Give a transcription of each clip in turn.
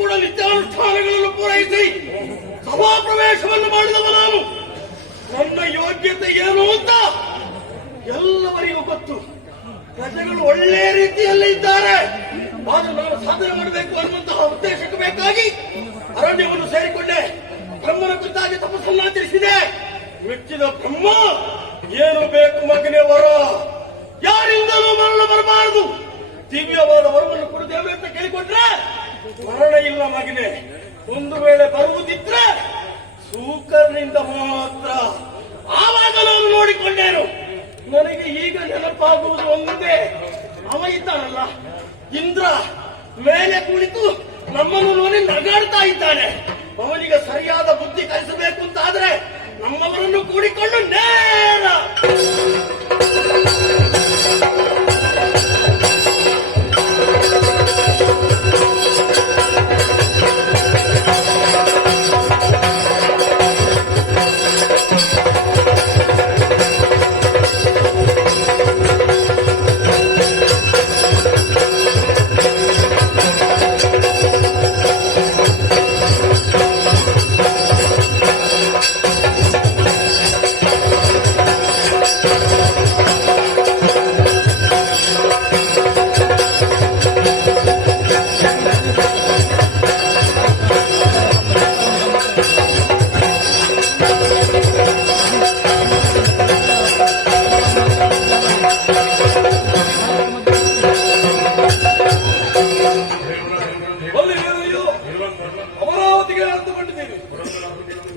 ಕೂಡ ನಿತ್ಯಾನುಷ್ಠಾನಗಳನ್ನು ಪೂರೈಸಿ ಸಭಾ ಪ್ರವೇಶವನ್ನು ಮಾಡಿದವ ನಾನು. ನನ್ನ ಯೋಗ್ಯತೆ ಏನು ಅಂತ ಎಲ್ಲವರಿಗೂ ಗೊತ್ತು. ಪ್ರಜೆಗಳು ಒಳ್ಳೆಯ ರೀತಿಯಲ್ಲಿ ಇದ್ದಾರೆ. ಆದ್ರೆ ನಾನು ಸಾಧನೆ ಮಾಡಬೇಕು ಅನ್ನುವಂತಹ ಉದ್ದೇಶಕ್ಕೆ ಬೇಕಾಗಿ ಅರಣ್ಯವನ್ನು ಸೇರಿಕೊಂಡೆ. ಬ್ರಹ್ಮನ ಕುರಿತಾಗಿ ತಪಸ್ಸನ್ನಾಚರಿಸಿದೆ. ಮೆಚ್ಚಿದ ಬ್ರಹ್ಮ, ಏನು ಬೇಕು ಮಗನೇ ವರ, ಯಾರಿಂದಲೂ ಮರಣ ಬರಬಾರದು, ದಿವ್ಯವಾದ ವರವನ್ನು ಕೊಡುತ್ತೇವೆ ಅಂತ ಕೇಳಿಕೊಂಡ್ರೆ ಮರಣ ಇಲ್ಲ ಮಗನೇ. ಒಂದು ವೇಳೆ ಬರುವುದಿದ್ರೆ ಸೂಕರ್ನಿಂದ ಮಾತ್ರ. ಆವಾಗ ನಾನು ನೋಡಿಕೊಂಡೇನು. ನನಗೆ ಈಗ ನೆನಪಾಗುವುದು ಒಂದೇ, ಅವ ಇದ್ದಾನಲ್ಲ ಇಂದ್ರ, ಮೇಲೆ ಕುಳಿತು ನಮ್ಮನ್ನು ನೋಡಿ ನಗಾಡ್ತಾ ಇದ್ದಾನೆ. ಅವನಿಗೆ ಸರಿಯಾದ ಬುದ್ಧಿ ಕಲಿಸಬೇಕು ಅಂತಾದ್ರೆ ನಮ್ಮವರನ್ನು ಕೂಡಿಕೊಂಡು ನೇರ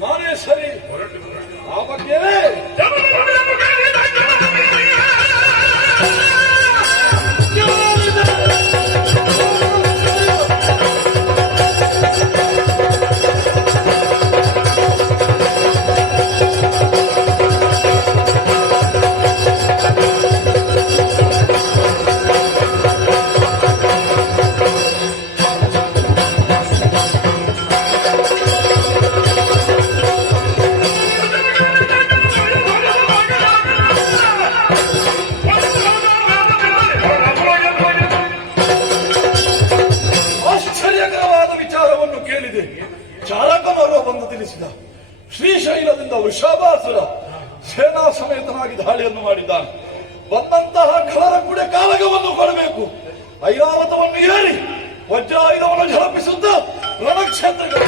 ನಾನೇ ಸರಿ. ಆ ಬಗ್ಗೆ ಚಾಲಕನವರು ಬಂದು ತಿಳಿಸಿದ. ಶ್ರೀಶೈಲದಿಂದ ವೃಷಭಾಸುರ ಸೇನಾ ಸಮೇತನಾಗಿ ದಾಳಿಯನ್ನು ಮಾಡಿದ್ದಾನೆ. ಬಂದಂತಹ ಖಳರ ಕೂಡ ಕಾಳಗವನ್ನು ಕೊಡಬೇಕು. ಐರಾವತವನ್ನು ಏರಿ ವಜ್ರಾಯುಧವನ್ನು ಝಳಪಿಸುತ್ತ ರಣಕ್ಷೇತ್ರಗಳು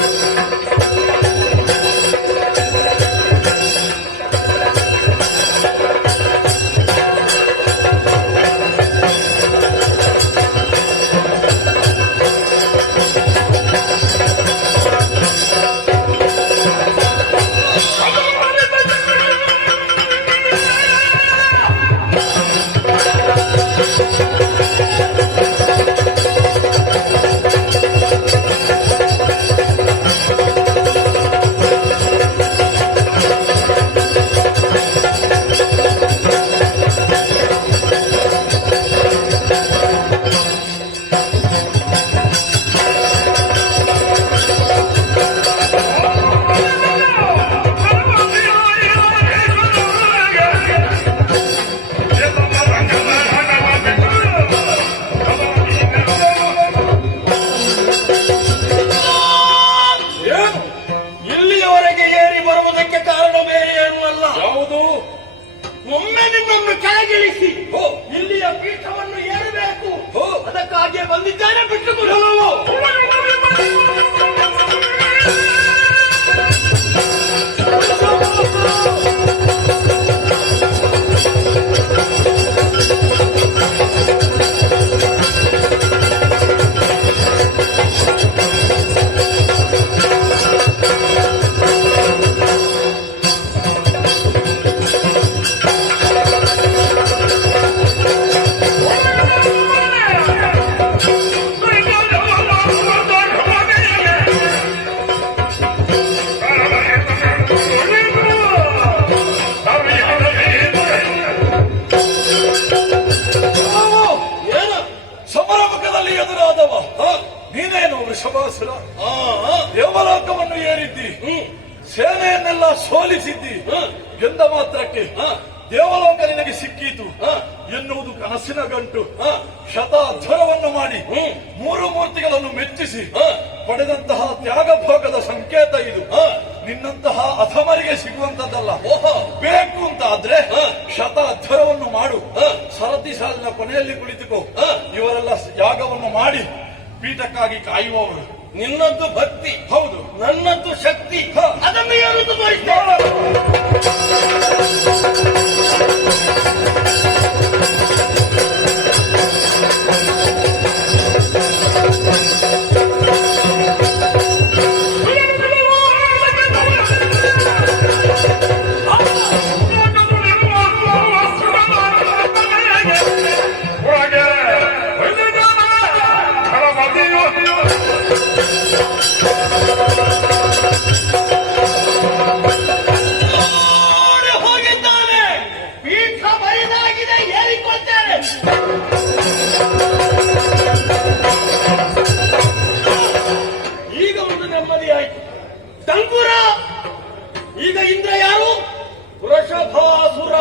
ಒಮ್ಮೆ ನಿನ್ನನ್ನು ಕೆಳಗಿಳಿಸಿ ಇಲ್ಲಿಯ ಪೀಠವನ್ನು ಏರಬೇಕು. ಅದಕ್ಕಾಗಿ ಬಂದಿದ್ದೇನೆ, ಬಿಟ್ಟುಕೊಡಲು. ವೃಷಭಾಸುರ ದೇವಲೋಕವನ್ನು ಏರಿದ್ದಿ, ಸೇನೆಯನ್ನೆಲ್ಲ ಸೋಲಿಸಿದ್ದಿ ಎಂದ ಮಾತ್ರಕ್ಕೆ ದೇವಲೋಕ ನಿನಗೆ ಸಿಕ್ಕೀತು. ಎನ್ನುವುದು ಕನಸಿನ ಗಂಟು. ಶತಾಧ್ವರವನ್ನು ಮಾಡಿ 3 ಮೂರ್ತಿಗಳನ್ನು ಮೆಚ್ಚಿಸಿ ಪಡೆದಂತಹ ತ್ಯಾಗ ಭೋಗದ ಸಂಕೇತ ಇದು. ನಿನ್ನಂತಹ ಅಧಮರಿಗೆ ಸಿಗುವಂತದ್ದಲ್ಲ. ಬೇಕು ಅಂತ ಆದ್ರೆ ಶತಾಧ್ವರವನ್ನು ಮಾಡು. ಸರತಿ ಸಾಲಿನ ಕೊನೆಯಲ್ಲಿ ಕುಳಿತುಕೋ. ಇವರೆಲ್ಲ ಯಾಗವನ್ನು ಮಾಡಿ ಪೀಠಕ್ಕಾಗಿ ಕಾಯುವವರು. ನಿನ್ನದ್ದು ಭಕ್ತಿ, ಹೌದು. ನನ್ನದ್ದು ಶಕ್ತಿ. ಅದನ್ನು ಯಾರು ಹೋಗಿದ್ದಾನೆ. ಪೀಠ ಬರಿದಾಗಿದೆ, ಏರಿಕೊಳ್ತೇನೆ. ಈಗ ಒಂದು ನೆಮ್ಮದಿಯಾಯಿತು. ತಂಗುರ, ಈಗ ಇಂದ್ರ ಯಾರು? ವೃಷಭಾಸುರ.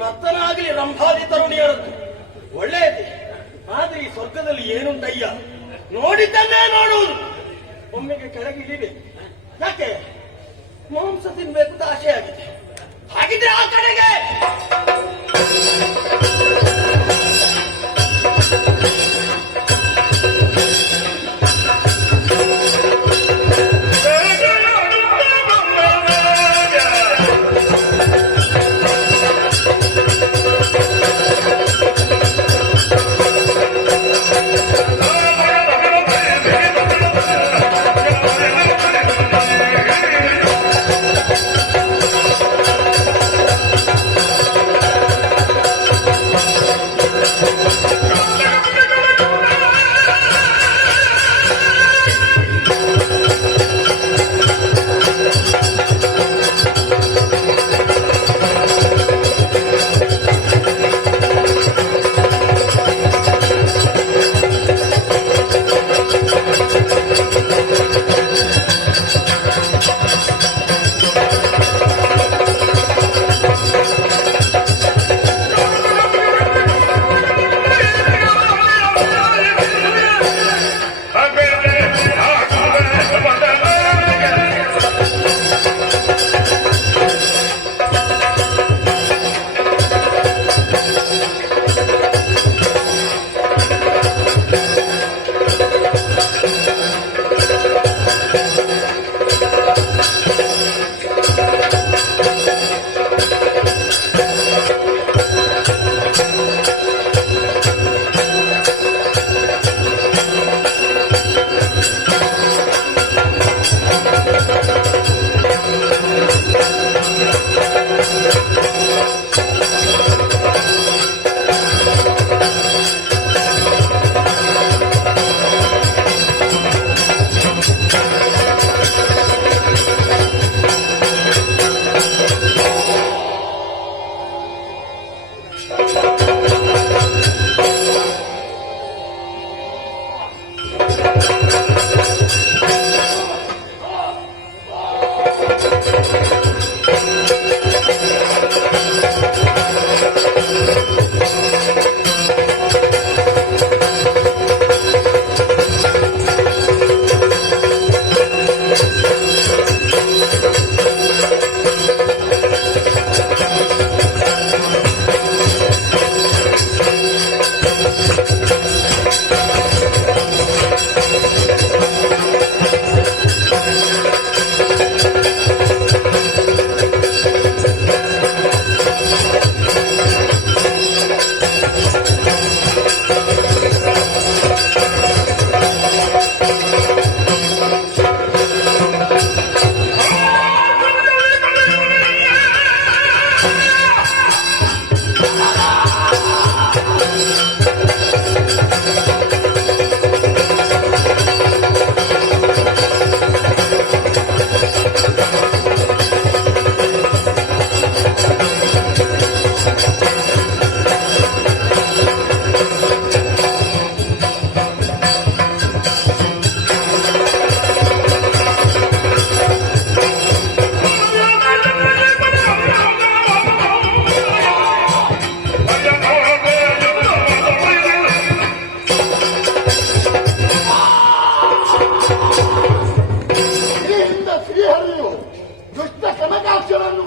ನರ್ತನಾಗಲಿ ರಂಭಾದಿ ತರುಣಿಯರದ್ದು ಒಳ್ಳೆಯದೇ. ಆದ್ರೆ ಈ ಸ್ವರ್ಗದಲ್ಲಿ ಏನುಂಟಯ್ಯ? ನೋಡಿದ್ದನ್ನೇ ನೋಡುವುದು. ಒಮ್ಮೆಗೆ ಕೆಳಗೆ ಇಳಿಬೇಕು. ಯಾಕೆ? ಮಾಂಸ ತಿನ್ಬೇಕು ಅಂತ ಆಸೆ ಆಗಿದೆ. ಹಾಗಿದ್ರೆ ಆ ಕಡೆಗೆ.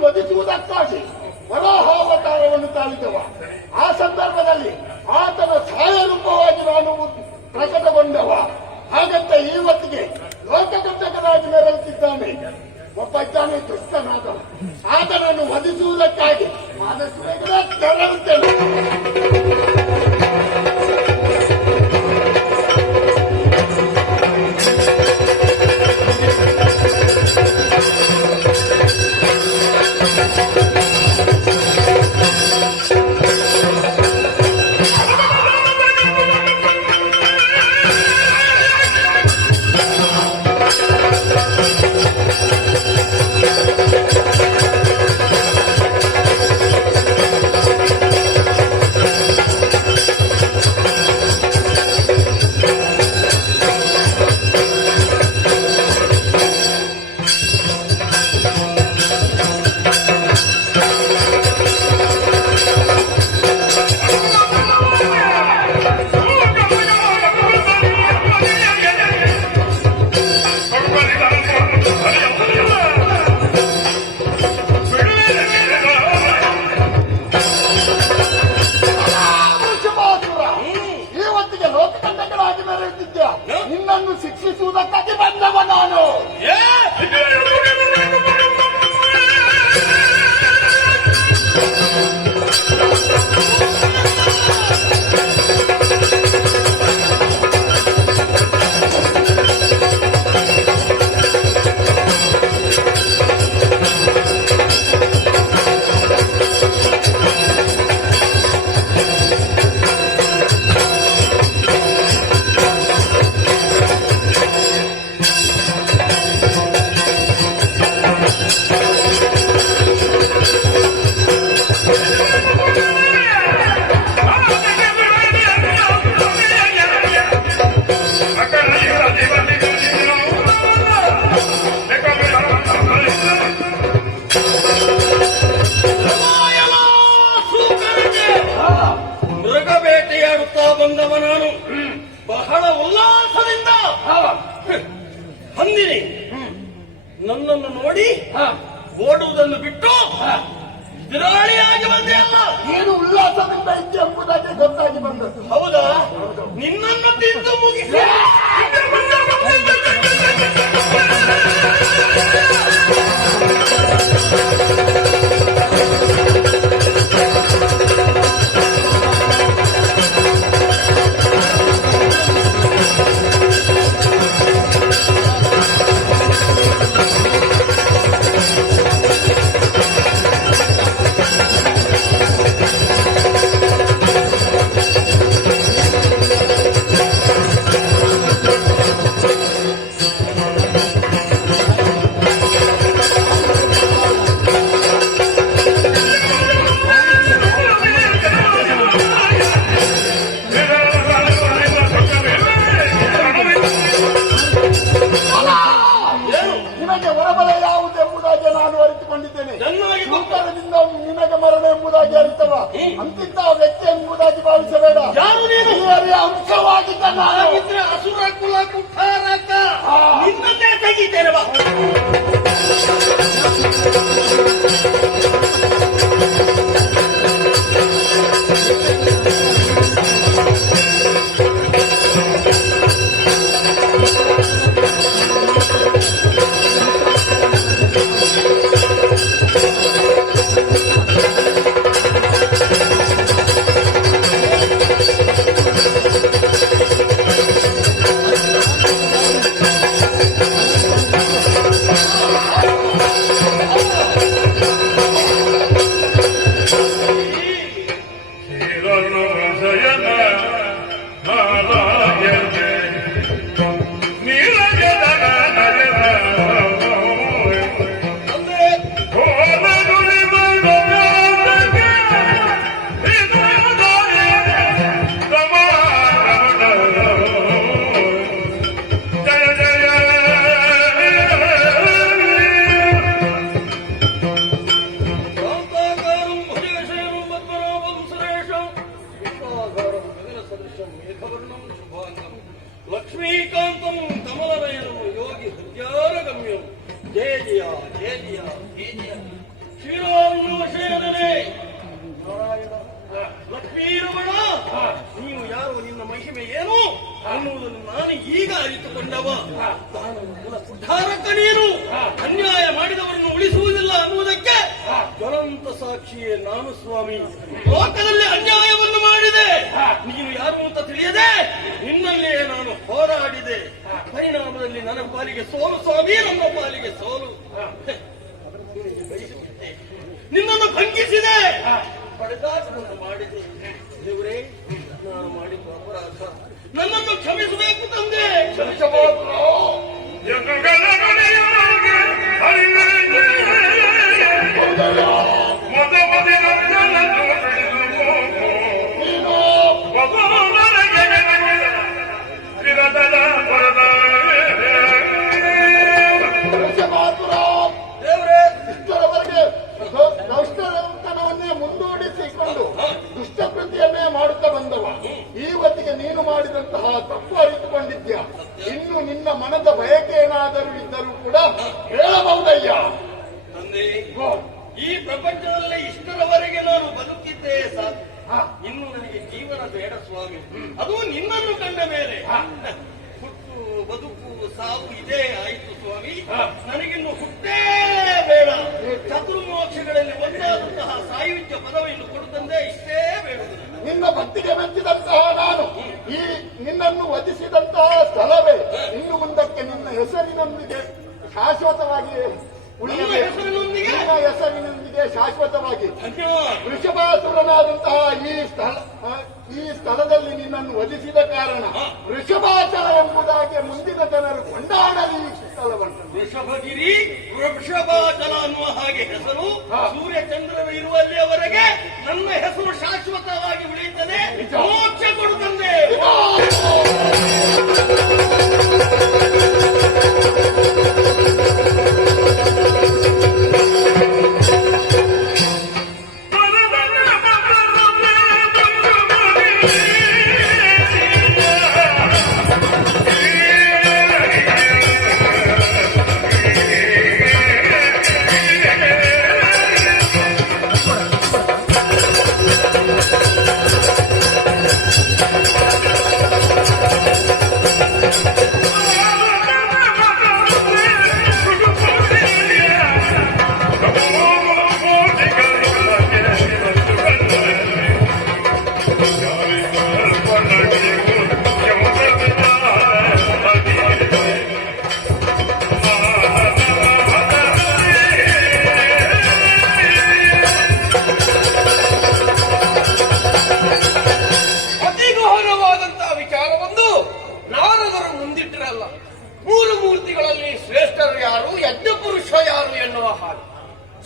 ವಧಿಸುವುದಕ್ಕಾಗಿ ವರಾಹಾವತಾರವನ್ನು ತಾಳಿದವ. ಆ ಸಂದರ್ಭದಲ್ಲಿ ಆತನ ಛಾಯ ರೂಪವಾಗಿ ನಾನು ಪ್ರಕಟಗೊಂಡವ. ಹಾಗಂತ ಇವತ್ತಿಗೆ ಲೋಕಕಂಟಕನಾಗಿ ಮೆರೆಯುತ್ತಿದ್ದಾನೆ. ಒಬ್ಬ ಇದ್ದಾನೆ ದುಷ್ಟನಾದ, ಆತನನ್ನು ವಧಿಸುವುದಕ್ಕಾಗಿ ಆದಷ್ಟು ಬೇಗನೆ ತೆರಳುತ್ತೇನೆ. ನಿನ್ನನ್ನು ಶಿಕ್ಷಿಸುವುದಕ್ಕಾಗಿ ಬಂದವ ನಾನು. ಬಂದವ ನಾನು ಬಹಳ ಉಲ್ಲಾಸದಿಂದ ಹಂದಿನಿ ನನ್ನನ್ನು ನೋಡಿ ಓಡುವುದನ್ನು ಬಿಟ್ಟು ಎದುರಾಳಿಯಾಗಿ ಬಂದೆ ಅಲ್ಲ. ಏನು ಉಲ್ಲಾಸದಿಂದ ಇದ್ದೆ ಎಂಬುದಾಗಿ ಗೊತ್ತಾಗಿ ಬಂದದ್ದು. ಹೌದಾ? ನಿನ್ನನ್ನು ತಿಂದು ಮುಗಿಸಿ ನಿನಗೆ ಹೊರಬಲ ಯಾವುದೆಂಬುದಾಗಿ ನಾನು ಅರಿತುಕೊಂಡಿದ್ದೇನೆ. ಉತ್ತರದಿಂದ ನಿನಗೆ ಮರಣ ಎಂಬುದಾಗಿ ಅರಿತವ. ಅಂತಿದ್ದ ವ್ಯಕ್ತಿ ಎಂಬುದಾಗಿ ಭಾವಿಸಬೇಡ. ಅಂಶವಾಗಿದ್ದ ನಾನು ಅಸುರ ಕುಲ ಕುಠಾರಕ ನಿನ್ನನ್ನೇ ತೆಗಿತೇನೆ. ಲಕ್ಷ್ಮೀಕಾಂತಂ ಕಮಲನಯನಂ ಯೋಗಿ ಹೃದಯಾರಗಮ್ಯಂ ಜಯ ಜಯ ಜಯ ಜಯ ಜಯ ಜಯ ಶ್ರೀರಾಮ ಮಹಿಮೆ ಏನು ಅನ್ನುವುದನ್ನು ನಾನು ಈಗ ಅರಿತುಕೊಂಡವ. ನಾನು ಮೂಲ ಉದ್ಧಾರಕ ನೀನು. ಅನ್ಯಾಯ ಮಾಡಿದವರನ್ನು ಉಳಿಸುವುದಿಲ್ಲ ಅನ್ನುವುದಕ್ಕೆ ಜ್ವಲಂತ ಸಾಕ್ಷಿಯೇ ನಾನು ಸ್ವಾಮಿ. ಲೋಕದಲ್ಲಿ ಅನ್ಯಾಯವನ್ನು ಮಾಡಿದೆ, ನೀನು ಯಾರು ಅಂತ ತಿಳಿಯದೆ ನಿನ್ನಲ್ಲಿಯೇ ನಾನು ಹೋರಾಡಿದೆ. ಪರಿಣಾಮದಲ್ಲಿ ನನ್ನ ಪಾಲಿಗೆ ಸೋಲು ಸ್ವಾಮಿ, ನನ್ನ ಪಾಲಿಗೆ ಸೋಲು. ನಿನ್ನನ್ನು ಭಂಗಿಸಿದೆ, ಪಡೆದಾಟವನ್ನು ಮಾಡಿದೆ. ದೇವರೇ, ನಾನು ಮಾಡಿದ ಅಪರಾಧ ನನ್ನನ್ನು ಕ್ಷಮಿಸಬೇಕು ತಂದೆ. ದೇವರೇ, ಇಷ್ಟರವರೆಗೆ ದುಷ್ಟತನವನ್ನೇ ಮುಂದೂಡಿಸಿಕೊಂಡು ದುಷ್ಟಕೃತಿಯನ್ನೇ ಮಾಡುತ್ತಾ ಬಂದವ. ಇವತ್ತಿಗೆ ನೀನು ಮಾಡಿದಂತಹ ತಪ್ಪು ಅರಿತುಕೊಂಡಿದ್ಯಾ. ಇನ್ನು ನಿನ್ನ ಮನದ ಬಯಕೆ ಏನಾದರೂ ಇದ್ದರೂ ಕೂಡ ಹೇಳಬಹುದಯ್ಯ. ತಂದೆ, ಈ ಪ್ರಪಂಚದಲ್ಲಿ ಇಷ್ಟರವರೆಗೆ ನಾನು ಬದುಕಿದ್ದೇ ಸಾಕು. ಇನ್ನು ನನಗೆ ಜೀವನ ಬೇಡ ಸ್ವಾಮಿ. ಅದು ನಿನ್ನನ್ನು ಕಂಡ ಮೇಲೆ ಹುಟ್ಟು ಬದುಕು ಸಾವು ಇದೇ ಆಯಿತು ಸ್ವಾಮಿ. ನನಗಿನ್ನು ಹುಟ್ಟೇ ಬೇಡ. ಚತುರ್ಮೋಕ್ಷಗಳಲ್ಲಿ ಒಂದಾದಂತಹ ಸಾಯುಜ್ಯ ಪದವಿಯನ್ನು ಕೊಡುತ್ತಂದೆ, ಇಷ್ಟೇ ಬೇಡುವುದು. ನಿನ್ನ ಭಕ್ತಿಗೆ ಮೆಚ್ಚಿದಂತಹ ನಾನು ಈ ನಿನ್ನನ್ನು ವಧಿಸಿದಂತಹ ಸ್ಥಳವೇ ಇನ್ನು ಮುಂದಕ್ಕೆ ನಿನ್ನ ಹೆಸರಿನೊಂದಿಗೆ ಶಾಶ್ವತವಾಗಿ ಉಳಿಯಬೇಕು. ನಿನ್ನ ಹೆಸರಿನೊಂದಿಗೆ ಶಾಶ್ವತವಾಗಿ ವೃಷಭಾಸುರನಾದಂತಹ ಈ ಸ್ಥಳದಲ್ಲಿ ನಿನ್ನನ್ನು ವಧಿಸಿದ ಕಾರಣ ವೃಷಭಾಚಲ ಎಂಬುದಾಗಿ ಮುಂದಿನ ಜನರು ಕೊಂಡಾಡಲಿ. ಈ ಸ್ಥಳವನ್ನು ವೃಷಭಗಿರಿ, ವೃಷಭಾಚಲ ಅನ್ನುವ ಹಾಗೆ ಹೆಸರು ಸೂರ್ಯ ಚಂದ್ರರು ಇರುವಲ್ಲಿಯವರೆಗೆ ನನ್ನ ಹೆಸರು ಶಾಶ್ವತವಾಗಿ ಉಳಿಯುತ್ತದೆ. ಮೋಕ್ಷ ಕೊಡುತ್ತಂದೆ.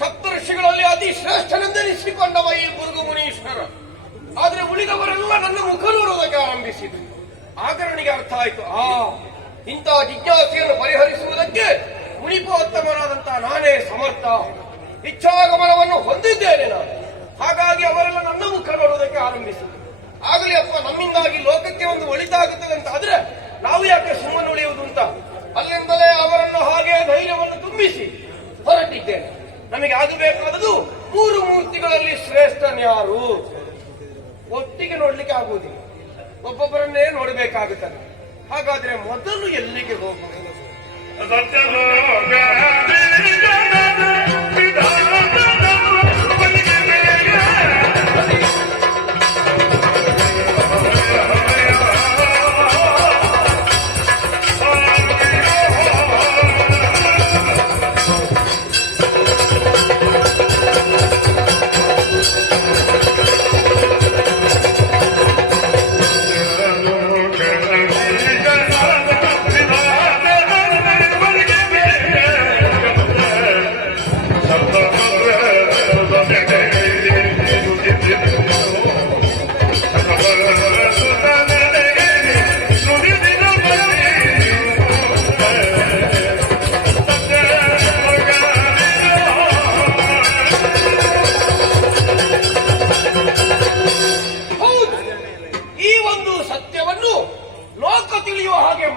ಸಪ್ತಋಷಿಗಳಲ್ಲಿ ಅತಿ ಶ್ರೇಷ್ಠನೆಂದೆನಿಸಿಕೊಂಡವ ಈ ಭೃಗು ಮುನೀಶ್ವರ. ಆದ್ರೆ ಉಳಿದವರೆಲ್ಲ ನನ್ನ ಮುಖ ನೋಡುವುದಕ್ಕೆ ಆರಂಭಿಸಿದ್ರು. ಆಗ ನನಗೆ ಅರ್ಥ ಆಯ್ತು, ಇಂತಹ ಜಿಜ್ಞಾಸೆಯನ್ನು ಪರಿಹರಿಸುವುದಕ್ಕೆ ಮುನಿಪೋತ್ತಮನಾದಂತಹ ನಾನೇ ಸಮರ್ಥ. ಇಚ್ಛಾಗಮನವನ್ನು ಹೊಂದಿದ್ದೇನೆ ನಾನು. ಹಾಗಾಗಿ ಅವರೆಲ್ಲ ನನ್ನ ಮುಖ ನೋಡುವುದಕ್ಕೆ ಆರಂಭಿಸಿದ್ರು. ಆಗಲಿ ಅಪ್ಪ, ನಮ್ಮಿಂದಾಗಿ ಲೋಕಕ್ಕೆ ಒಂದು ಒಳಿತಾಗುತ್ತದೆ ಅಂತ ಆದ್ರೆ ನಾವು ಯಾಕೆ ಸುಮ್ಮನೆ ಉಳಿಯುವುದು ಅಂತ ಅಲ್ಲಿಂದಲೇ ಅವರನ್ನು ಹಾಗೆ ಧೈರ್ಯವನ್ನು ತುಂಬಿಸಿ ಹೊರಟಿದ್ದೇನೆ. ನಮಗೆ ಆಗಬೇಕಾದದು ಮೂರು ಮೂರ್ತಿಗಳಲ್ಲಿ ಶ್ರೇಷ್ಠನ್ಯಾರು ಒಟ್ಟಿಗೆ ನೋಡ್ಲಿಕ್ಕೆ ಆಗುವುದಿಲ್ಲ, ಒಬ್ಬೊಬ್ಬರನ್ನೇ ನೋಡಬೇಕಾಗುತ್ತದೆ. ಹಾಗಾದ್ರೆ ಮೊದಲು ಎಲ್ಲಿಗೆ ಹೋಗುವುದು?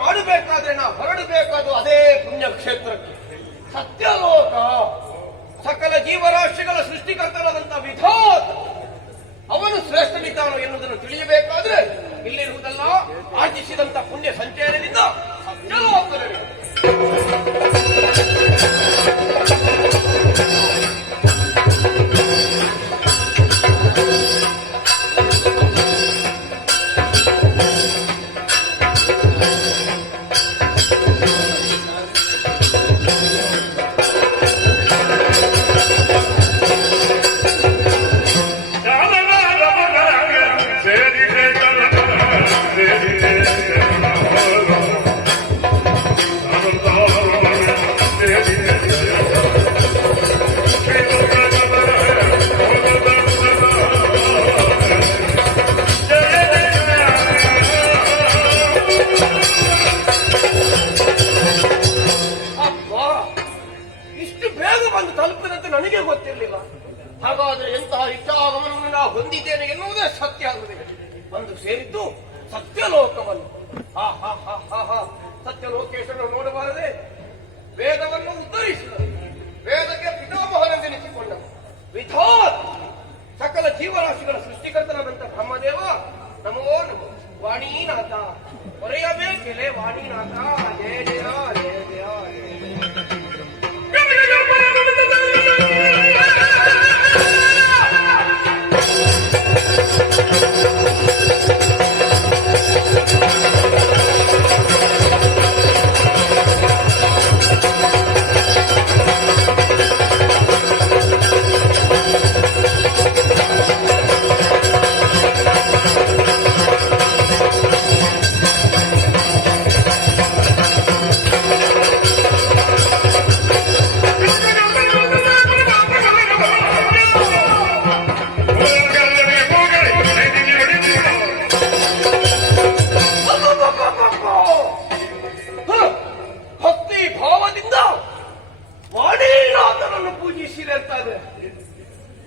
ಮಾಡಬೇಕಾದ್ರೆ ನಾವು ಹೊರಡಬೇಕಾದ ಅದೇ ಪುಣ್ಯಕ್ಷೇತ್ರಕ್ಕೆ. ಸತ್ಯಲೋಕ ಸಕಲ ಜೀವರಾಶಿಗಳ ಸೃಷ್ಟಿಕರ್ತನಾದಂತಹ ವಿಧಾತ ಅವನು ಶ್ರೇಷ್ಠನಿದ್ದಾನು ಎನ್ನುವುದನ್ನು ತಿಳಿಯಬೇಕಾದ್ರೆ ಇಲ್ಲಿರುವುದಲ್ಲ ಆರ್ಜಿಸಿದಂತ ಪುಣ್ಯ ಸಂಚಯನದಿಂದ ಸತ್ಯಲೋಕದಲ್ಲಿ ಗೊತ್ತಿರಲಿಲ್ಲ. ಹಾಗಾದ್ರೆ ಎಂತಹ ಇಚ್ಛಾಗಮನವನ್ನು ನಾವು ಹೊಂದಿದ್ದೇನೆ ಎನ್ನುವುದೇ ಸತ್ಯ ಆಗುವುದಿಲ್ಲ. ಒಂದು ಸೇರಿದ್ದು ಸತ್ಯಲೋಕವನ್ನು. ಸತ್ಯಲೋಕೇಶನ ನೋಡಬಾರದೆ ವೇದವನ್ನು ಉದ್ಧರಿಸಿದರು. ವೇದಕ್ಕೆ ಪಿತಾಮಹನೆಂದೆನಿಸಿಕೊಂಡನು. ವಿಧಾತ್ ಸಕಲ ಜೀವರಾಶಿಗಳ ಸೃಷ್ಟಿಕರ್ತನಾದಂತ ಬ್ರಹ್ಮದೇವ ನಮೋ ನಮೋ ವಾಣೀನಾಥ ಹೊರೆಯಬೇಕೆಲೆ ವಾಣೀನಾಥ ಜಯ ಜಯ ಜಯ ಜಯ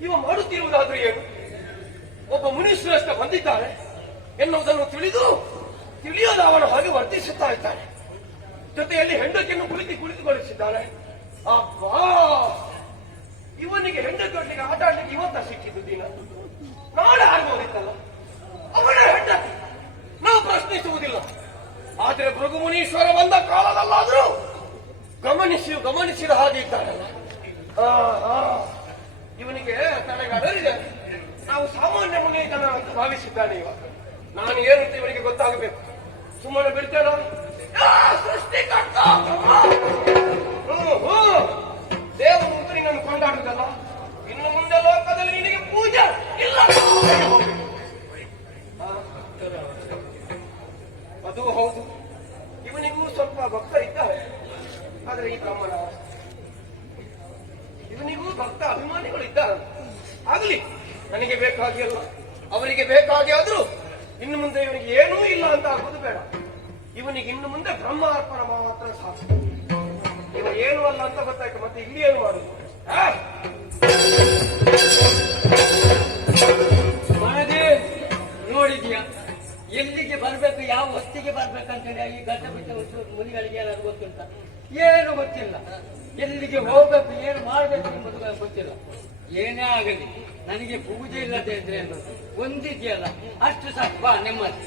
ಇವ ಮಾಡುತ್ತಿರುವುದಾದ್ರೂ ಏನು? ಒಬ್ಬ ಮುನಿಶ್ರೇಷ್ಠ ಬಂದಿದ್ದಾರೆ ಎನ್ನುವುದನ್ನು ತಿಳಿಯದ ಅವನ ಹಾಗೆ ವರ್ತಿಸುತ್ತಾ ಇದ್ದಾನೆ. ಜೊತೆಯಲ್ಲಿ ಹೆಂಡತಿಯನ್ನು ಕುಳಿತುಗೊಳಿಸಿದ್ದಾನೆ. ಅಬ್ಬಾ, ಇವನಿಗೆ ಹೆಂಡತಿಯೊಟ್ಟಿಗೆ ಆಟ ಆಡ್ಲಿಕ್ಕೆ ಇವತ್ತ ಸಿಕ್ಕಿದ್ದು ದಿನ. ನಾಳೆ ಆಗೋದಿತ್ತಲ್ಲ, ಅವನ ಹೆಂಡತಿ. ನಾವು ಪ್ರಶ್ನಿಸುವುದಿಲ್ಲ. ಆದ್ರೆ ಭೃಗುಮುನೀಶ್ವರ ಬಂದ ಕಾಲದಲ್ಲಾದ್ರೂ ಗಮನಿಸಿದ ಹಾಗೆ ಇದ್ದಾರಲ್ಲ. ಇವನಿಗೆ ತಲೆಗಾಡರಿದೆ. ನಾವು ಸಾಮಾನ್ಯ ಮುನಿಯನ ಅಂತ ಭಾವಿಸಿದ್ದಾನೆ ಇವ. ನಾನು ಏನಂತ ಇವನಿಗೆ ಗೊತ್ತಾಗಬೇಕು. ಸುಮ್ಮನೆ ಬಿಡ್ತೇನ? ಸೃಷ್ಟಿಕರ್ತ ದೇವಮೂರ್ತಿ ನಿನ್ನನ್ನು ಕೊಂಡಾಡುವುದಲ್ಲ. ಇನ್ನು ಮುಂದೆ ಲೋಕದಲ್ಲಿ ನಿನಗೆ ಪೂಜೆ ಇಲ್ಲ. ಅದು ಹೌದು, ಇವನಿಗೂ ಸ್ವಲ್ಪ ಭಕ್ತರಿದ್ದಾರೆ. ಆದರೆ ಈ ಬ್ರಾಹ್ಮಣ ಇವನಿಗೂ ಭಕ್ತ ಅಭಿಮಾನಿಗಳು ಇದ್ದಾರೆ. ಆಗಲಿ, ನನಗೆ ಬೇಕಾಗಿ ಅಲ್ಲ, ಅವರಿಗೆ ಬೇಕಾಗಿ ಆದ್ರೂ ಇನ್ನು ಮುಂದೆ ಇವನಿಗೆ ಏನೂ ಇಲ್ಲ ಅಂತ ಆಗುವುದು ಬೇಡ. ಇವನಿಗೆ ಇನ್ನು ಮುಂದೆ ಬ್ರಹ್ಮ ಅರ್ಪಣ ಮಾತ್ರ ಸಾಕು. ಇವ ಏನು ಅಲ್ಲ ಅಂತ ಗೊತ್ತಾಯ್ತು, ಮತ್ತೆ ಇಲ್ಲಿ ಏನು ಮಾಡುದು? ಮನದೇ ನೋಡಿದ್ಯಾ ಎಲ್ಲಿಗೆ ಬರ್ಬೇಕು, ಯಾವ ಹೊತ್ತಿಗೆ ಬರ್ಬೇಕಂತೇಳಿ ಈ ಗಡ್ಡ ಬಿಟ್ಟ ಮುನಿಗಳಿಗೆ ಏನಾದ್ರು ಗೊತ್ತುಂಟ? ಏನು ಗೊತ್ತಿಲ್ಲ. ಎಲ್ಲಿಗೆ ಹೋಗ್ಬೇಕು, ಏನು ಮಾಡ್ಬೇಕು ಎಂಬುದು ಗೊತ್ತಿಲ್ಲ. ಏನೇ ಆಗಲಿ ನನಗೆ ಪೂಜೆ ಇಲ್ಲದೆ ಇದ್ರೆ ಒಂದಿದೆಯಲ್ಲ ಅಷ್ಟು ಸಾಕು. ಬಾ ನೆಮ್ಮದಿ.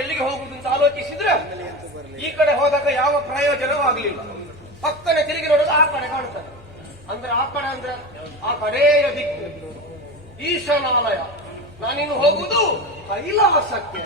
ಎಲ್ಲಿಗೆ ಹೋಗುವುದು ಅಂತ ಆಲೋಚಿಸಿದ್ರೆ ಈ ಕಡೆ ಹೋದಾಗ ಯಾವ ಪ್ರಯೋಜನವಾಗಲಿಲ್ಲ. ಪಕ್ಕನೆ ತಿರುಗಿ ನೋಡೋದು ಆ ಕಡೆ ಕಾಣುತ್ತದೆ. ಅಂದ್ರೆ ಆ ಕಡೆ ಆ ಕಡೆಯ ದಿಕ್ಕು ಈಶಾನಾಲಯ. ನಾನಿನ್ನು ಹೋಗುವುದು ಕೈಲಾಸಕ್ಕೆ.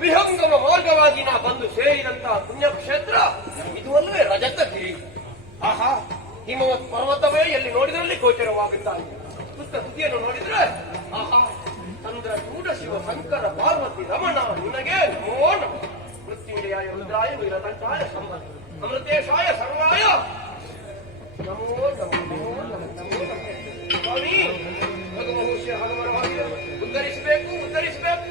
ವಿಹಂಗಮ ಮಾರ್ಗವಾಗಿ ನಾ ಬಂದು ಸೇರಿದಂತಹ ಪುಣ್ಯಕ್ಷೇತ್ರ ಇದು ಅಲ್ಲವೇ ರಜತಗಿರಿ. ಆಹಾ, ಹಿಮವತ್ ಪರ್ವತವೇ ಎಲ್ಲಿ ನೋಡಿದ್ರಲ್ಲಿ ಗೋಚರವಾಗುತ್ತಾ ಇದೆ. ಸುತ್ತ ತುದಿಯನ್ನು ನೋಡಿದ್ರೆ ಆಹಾ, ಚಂದ್ರ ಚೂಡ ಶಿವ ಶಂಕರ ಪಾರ್ವತಿ ರಮಣ ನಿನಗೆ ನಮೋ ನಮಃ. ಮೃತ್ಯುಂಜಯಾಯ ರುದ್ರಾಯ ವೀರದಂಡಾಯ ಸಂಬಂಧ ಅಮೃತೇಶಾಯ ಸರ್ವಾಯ ನಮೋ ನಮಃ ನಮೋ ನಮಃ ನಮೋ ನಮಃ. ಸ್ವಾಮಿ ಭಗವಹುಷ್ಯ ಹಲವರವಾಗಿ ಉದ್ಧರಿಸಬೇಕು ಉದ್ಧರಿಸಬೇಕು.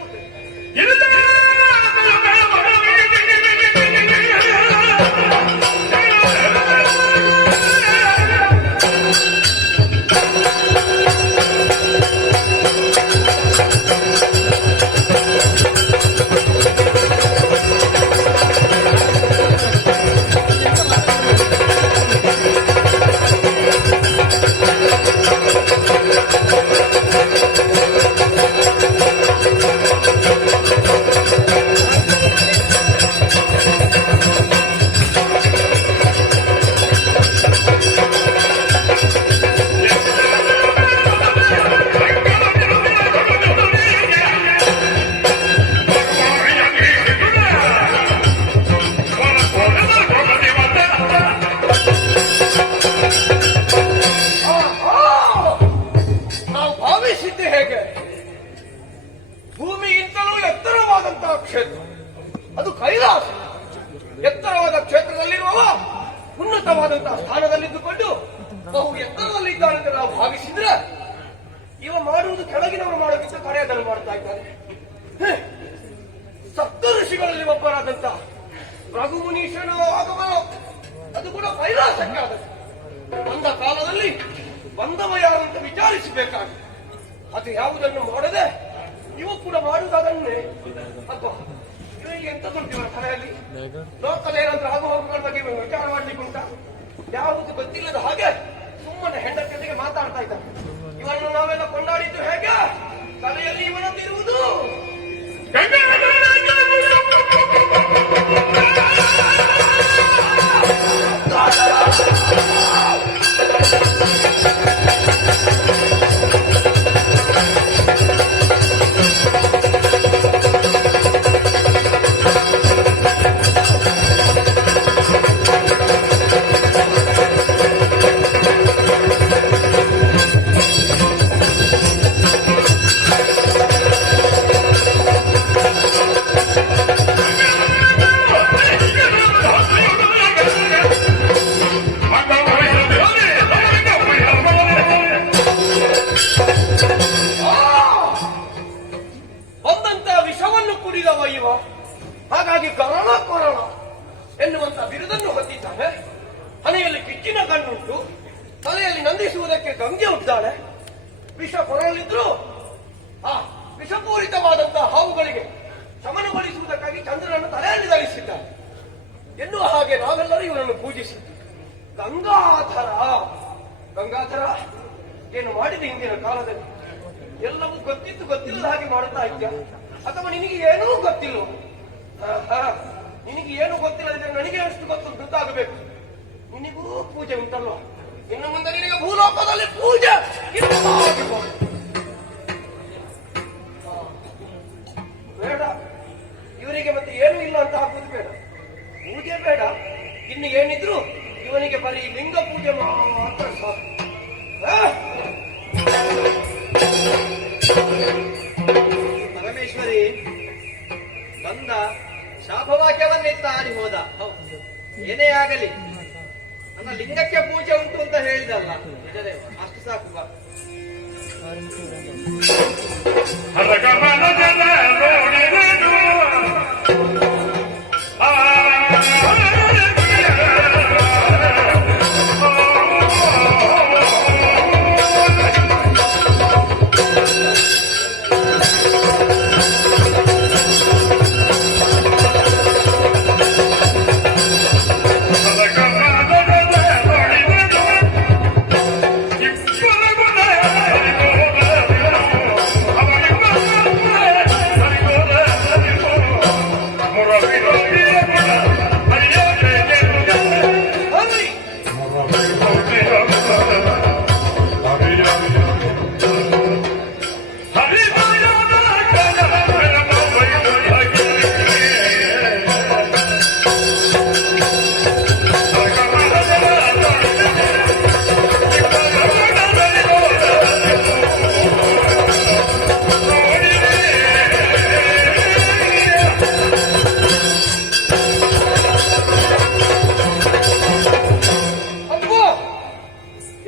ಭೂಮಿಗಿಂತಲೂ ಎತ್ತರವಾದಂತಹ ಕ್ಷೇತ್ರ ಅದು ಕೈಲಾಸ. ಎತ್ತರವಾದ ಕ್ಷೇತ್ರದಲ್ಲಿರುವವ ಉನ್ನತವಾದಂತಹ ಸ್ಥಾನದಲ್ಲಿದ್ದುಕೊಂಡು ಬಹು ಎತ್ತರದಲ್ಲಿದ್ದಾನೆಂದು ನಾವು ಭಾವಿಸಿದ್ರೆ ಇವ ಮಾಡುವುದು ಕೆಳಗಿನವರು ಮಾಡೋಕ್ಕಿಂತ ಕಡೆಯದನ್ನು ಮಾಡ್ತಾ ಇದ್ದಾರೆ. ಸಪ್ತ ಋಷಿಗಳಲ್ಲಿ ಒಬ್ಬರಾದಂತಹ ರಘುಮುನೀಶನ ಆಗಮನ ಅದು ಕೂಡ ಕೈಲಾಸಕ್ಕೆ ಆದದ್ದು. ಬಂದ ಕಾಲದಲ್ಲಿ ಬಂದವ ಯಾರಂತ ವಿಚಾರಿಸಬೇಕಾಗಿದೆ. ಅದು ಯಾವುದನ್ನು ಮಾಡದೆ ಇವು ಕೂಡ ಮಾಡುವುದನ್ನೇ ಅಪ್ಪ ಇವರಿಗೆ ಎಂತ ದುಡ್ಡಿವರ ತಲೆಯಲ್ಲಿ ಲೋಕದ ಏನಾದ್ರೂ ಆಗು ಹೋಗುಗಳ ಬಗ್ಗೆ ವಿಚಾರ ಮಾಡ್ಲಿಕ್ಕೆ ಉಂಟ? ಯಾವುದು ಗೊತ್ತಿಲ್ಲದ ಹಾಗೆ ಸುಮ್ಮನೆ ಹೆಂಡತಿಯೊಂದಿಗೆ ಮಾತಾಡ್ತಾ ಇದ್ದಾರೆ. ಇವನ್ನು ನಾವೆಲ್ಲ ಕೊಂಡಾಡಿದ್ದು ಹೇಗೆ? ತಲೆಯಲ್ಲಿ ಇವನಂತಿರುವುದು ಹಾಗಾಗಿ ಕರೋಣ ಕೊರೋಣ ಎನ್ನುವಂತ ಬಿರುದನ್ನು ಹೊಂದಿದ್ದಾನೆ. ಹಣೆಯಲ್ಲಿ ಕಿಚ್ಚಿನ ಕಣ್ಣುಂಟು, ತಲೆಯಲ್ಲಿ ನಂದಿಸುವುದಕ್ಕೆ ಗಂಗೆ ಉದ್ದಾಳೆ. ವಿಷ ಕೊರಲಿದ್ರು ಆ ವಿಷಪೂರಿತವಾದಂತಹ ಹಾವುಗಳಿಗೆ ಶಮನಗೊಳಿಸುವುದಕ್ಕಾಗಿ ಚಂದ್ರನನ್ನು ತಲೆಯಲ್ಲಿ ಧರಿಸಿದ್ದಾನೆ ಎನ್ನುವ ಹಾಗೆ ನಾವೆಲ್ಲರೂ ಇವನನ್ನು ಪೂಜಿಸಿದ್ವಿ. ಗಂಗಾಧರ ಗಂಗಾಧರ ಏನು ಮಾಡಿದೆ ಹಿಂದಿನ ಕಾಲದಲ್ಲಿ? ಎಲ್ಲವೂ ಗೊತ್ತಿತ್ತು ಗೊತ್ತಿಲ್ಲದ ಹಾಗೆ ಮಾಡುತ್ತಾ ಇದ್ದ, ಅಥವಾ ನಿನಗೆ ಏನೂ ಗೊತ್ತಿಲ್ಲ? ನಿನಗೆ ಏನು ಗೊತ್ತಿಲ್ಲದಿದ್ರೆ ನನಗೆ ಅಷ್ಟು ಗೊತ್ತಾಗಬೇಕು. ನಿನಗೂ ಪೂಜೆ ಉಂಟಲ್ವ? ಇನ್ನು ಮುಂದೆ ನಿನಗೆ ಭೂಲೋಕದಲ್ಲಿ ಪೂಜೆ ಬೇಡ. ಇವರಿಗೆ ಮತ್ತೆ ಏನೂ ಇಲ್ಲ ಅಂತ ಹಾಕುವುದು ಬೇಡ, ಪೂಜೆ ಬೇಡ. ಇನ್ನು ಏನಿದ್ರು ಇವನಿಗೆ ಬರೀ ಲಿಂಗ ಪೂಜೆ ಮಾತ್ರ ಸಾಕು. ಪರಮೇಶ್ವರಿ ಬಂದ ಶಾಪವಾಕ್ಯವನ್ನಿತ್ತ ಆಡಿ ಹೋದ. ಏನೇ ಆಗಲಿ ನನ್ನ ಲಿಂಗಕ್ಕೆ ಪೂಜೆ ಉಂಟು ಅಂತ ಹೇಳಿದಲ್ಲ, ನಿಜದೇವ ಅಷ್ಟು ಸಾಕು ಬಾ.